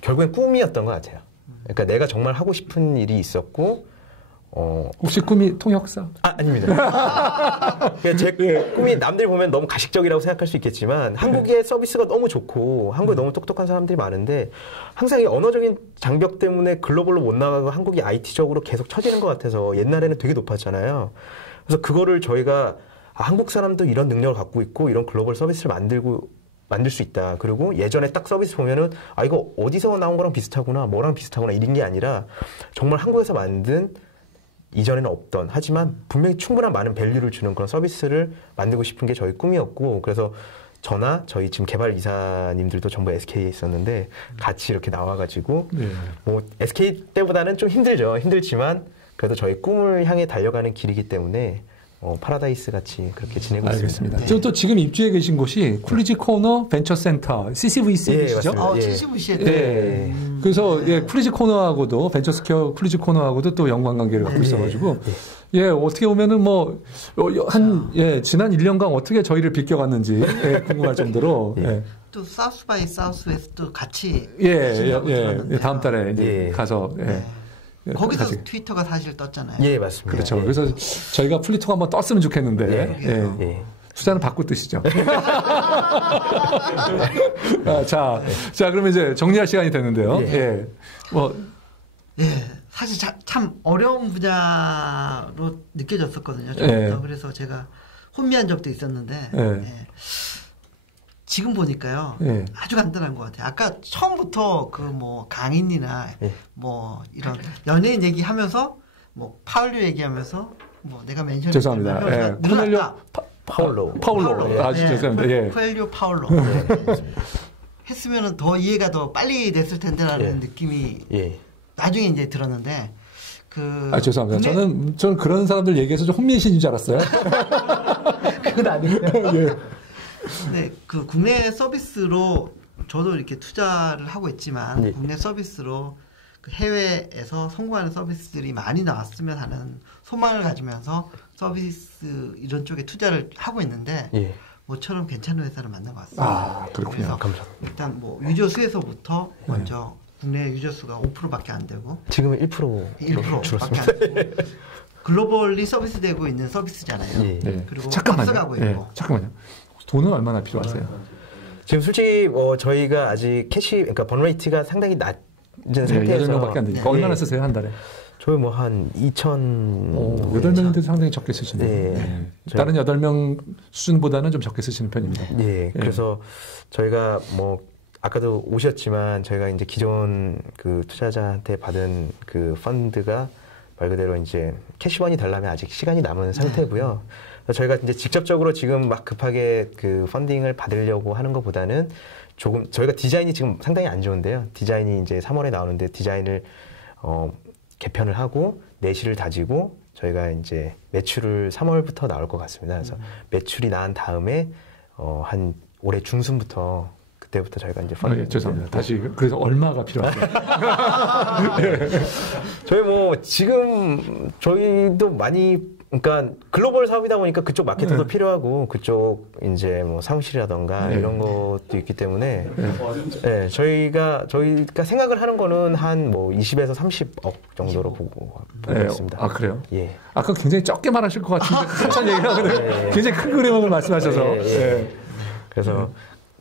결국엔 꿈이었던 것 같아요. 그러니까 내가 정말 하고 싶은 일이 있었고, 혹시 꿈이 통역사? 아닙니다. 제 꿈이 남들이 보면 너무 가식적이라고 생각할 수 있겠지만, 한국의 서비스가 너무 좋고, 한국에 너무 똑똑한 사람들이 많은데, 항상 이 언어적인 장벽 때문에 글로벌로 못 나가고 한국이 IT적으로 계속 처지는 것 같아서 옛날에는 되게 높았잖아요. 그래서 그거를 저희가 한국 사람도 이런 능력을 갖고 있고, 이런 글로벌 서비스를 만들 수 있다. 그리고 예전에 딱 서비스 보면은 이거 어디서 나온 거랑 비슷하구나, 뭐랑 비슷하구나 이런 게 아니라 정말 한국에서 만든 이전에는 없던 하지만 분명히 충분한 많은 밸류를 주는 그런 서비스를 만들고 싶은 게 저희 꿈이었고 그래서 저나 저희 지금 개발 이사님들도 전부 SK에 있었는데 같이 이렇게 나와가지고 뭐 SK 때보다는 좀 힘들지만 그래도 저희 꿈을 향해 달려가는 길이기 때문에 파라다이스 같이 그렇게 지내고 있습니다. 네. 또 지금 입주해 계신 곳이 쿨리지 코너 벤처센터 CCVC이시죠? CCVC. 네. 그래서 쿨리지 코너하고도 벤처스퀘어 쿨리지 코너하고도 또 연관 관계를 갖고 있어가지고 어떻게 보면은 뭐 지난 1년간 어떻게 저희를 비껴갔는지 궁금할 정도로. 또 사우스 바이 사우스 웨스트 같이 다음 달에 이제 가서. 거기서 트위터가 사실 떴잖아요. 예, 맞습니다. 그렇죠. 그래서 저희가 플리토가 한번 떴으면 좋겠는데, 투자는 받고 뜨시죠. 자, 그러면 이제 정리할 시간이 되는데요. 사실 참 어려운 분야로 느껴졌었거든요. 처음부터. 그래서 제가 혼미한 적도 있었는데, 지금 보니까요, 아주 간단한 것 같아요. 아까 처음부터 뭐 강인이나 뭐 이런 연예인 얘기하면서 뭐 파울류 얘기하면서 뭐 내가 멘션 죄송합니다. 코넬료 파울로. 아주 죄송합니다. 코넬료 파울로. 했으면은 더 이해가 더 빨리 됐을 텐데라는 느낌이 나중에 이제 들었는데 죄송합니다. 저는 그런 사람들 얘기해서 좀 혼미해지는 줄 알았어요. 그건 아니에요. 네, 국내 서비스로 저도 이렇게 투자를 하고 있지만 국내 서비스로 해외에서 성공하는 서비스들이 많이 나왔으면 하는 소망을 가지면서 서비스 이런 쪽에 투자를 하고 있는데 모처럼 괜찮은 회사를 만나봤습니다. 그렇군요. 그래서 일단 뭐 유저 수에서부터 먼저 국내 유저 수가 5%밖에 안 되고 지금은 1%밖에 안 되고 글로벌리 서비스되고 있는 서비스잖아요. 그리고 앞서가고 있고. 잠깐만요. 돈은 얼마나 필요하세요? 지금 솔직히 저희가 아직 그러니까 번레이트가 상당히 낮은 상태에서 8명밖에 안 되니까 얼마나 쓰세요 한 달에? 저희 뭐 한 2,000 8명인데도 상당히 적게 쓰시네요. 다른 8명 수준보다는 좀 적게 쓰시는 편입니다. 그래서 저희가 뭐 아까도 오셨지만 저희가 이제 기존 투자자한테 받은 펀드가 말 그대로 이제 캐시번이 되려면 아직 시간이 남은 상태고요. 저희가 이제 직접적으로 지금 막 급하게 펀딩을 받으려고 하는 것보다는 조금 저희가 디자인이 지금 상당히 안 좋은데요. 디자인이 이제 3월에 나오는데 디자인을 개편을 하고 내실을 다지고 저희가 이제 매출을 3월부터 나올 것 같습니다. 그래서 매출이 나은 다음에 한 올해 중순부터 그때부터 저희가 이제 죄송합니다. 다시 그래서 얼마가 필요하세요? 저희 뭐 지금 저희도 많이 그러니까 글로벌 사업이다 보니까 그쪽 마케터도 필요하고 그쪽 이제 뭐 사무실이라던가 이런 것도 있기 때문에 저희가 생각을 하는 거는 한 뭐 20에서 30억 정도로 보고 있습니다. 아 그래요? 예. 아까 굉장히 적게 말하실 것 같은데 한참 얘기하는데 굉장히 큰 그림을 말씀하셔서. 그래서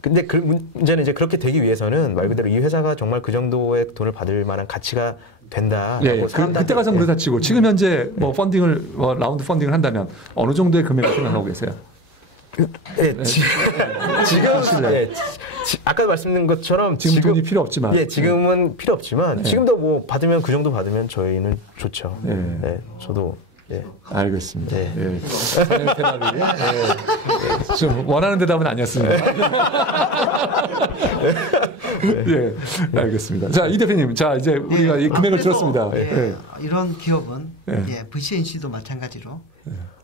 근데 그 문제는 이제 그렇게 되기 위해서는 말 그대로 이 회사가 정말 그 정도의 돈을 받을 만한 가치가 된다. 그때 가서 물어다 치고 지금 현재 뭐 펀딩을 라운드 펀딩을 한다면 어느 정도의 금액을 생각하고 계세요? 지금 아까 말씀드린 것처럼 지금 돈이 필요 없지만 지금은 필요 없지만 지금도 뭐 받으면 그 정도 받으면 저희는 좋죠. 저도. 알겠습니다. 사장님 대답이 좀 원하는 대답은 아니었습니다. 알겠습니다. 자, 이 대표님, 자 이제 우리가 이 금액을 들었습니다. 이런 기업은 VCNC도 마찬가지로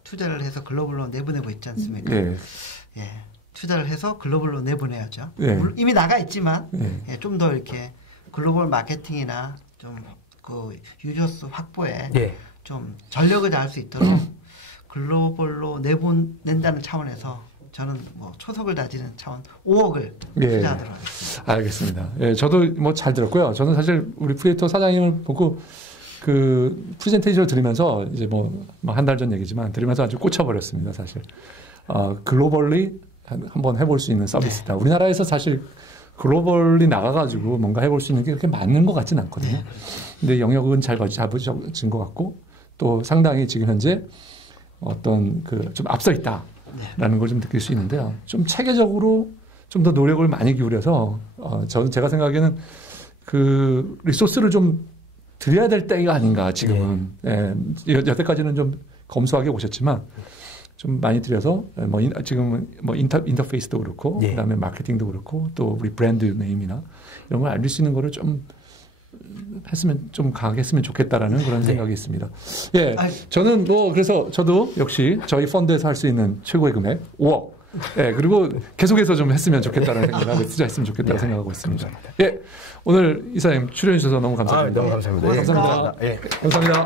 투자를 해서 글로벌로 내보내고 있지 않습니까? 투자를 해서 글로벌로 내보내야죠. 이미 나가 있지만 좀 더 이렇게 글로벌 마케팅이나 좀 그 유저수 확보에 좀 전력을 다할 수 있도록 글로벌로 내보낸다는 차원에서 저는 뭐 초석을 다지는 차원 5억을 투자하도록 하겠습니다. 알겠습니다. 저도 뭐 잘 들었고요. 저는 사실 우리 프리에이터 사장님을 보고 그 프레젠테이션을 들으면서 이제 뭐 한 달 전 얘기지만 들으면서 아주 꽂혀버렸습니다. 사실 글로벌리 한번 해볼 수 있는 서비스다. 우리나라에서 사실 글로벌리 나가가지고 뭔가 해볼 수 있는 게 그렇게 맞는 것 같지는 않거든요. 근데 영역은 잘 잡으신 것 같고 또 상당히 지금 현재 어떤 그 좀 앞서 있다라는 걸 좀 느낄 수 있는데요. 좀 체계적으로 좀 더 노력을 많이 기울여서 저는 제가 생각에는 그 리소스를 좀 드려야 될 때가 아닌가 지금은. 여태까지는 좀 검소하게 오셨지만 좀 많이 들여서 뭐 지금은 뭐 인터페이스도 그렇고 그다음에 마케팅도 그렇고 또 우리 브랜드 네임이나 이런 걸 알릴 수 있는 거를 좀 했으면 좀 강하게 했으면 좋겠다라는 그런 생각이 있습니다. 저는 뭐 그래서 저도 역시 저희 펀드에서 할 수 있는 최고의 금액 5억. 그리고 계속해서 좀 했으면 좋겠다는 생각하고 투자했으면 좋겠다고 생각하고 있습니다. 오늘 이사님 출연해 주셔서 너무 감사합니다. 너무 감사합니다. 감사합니다. 감사합니다.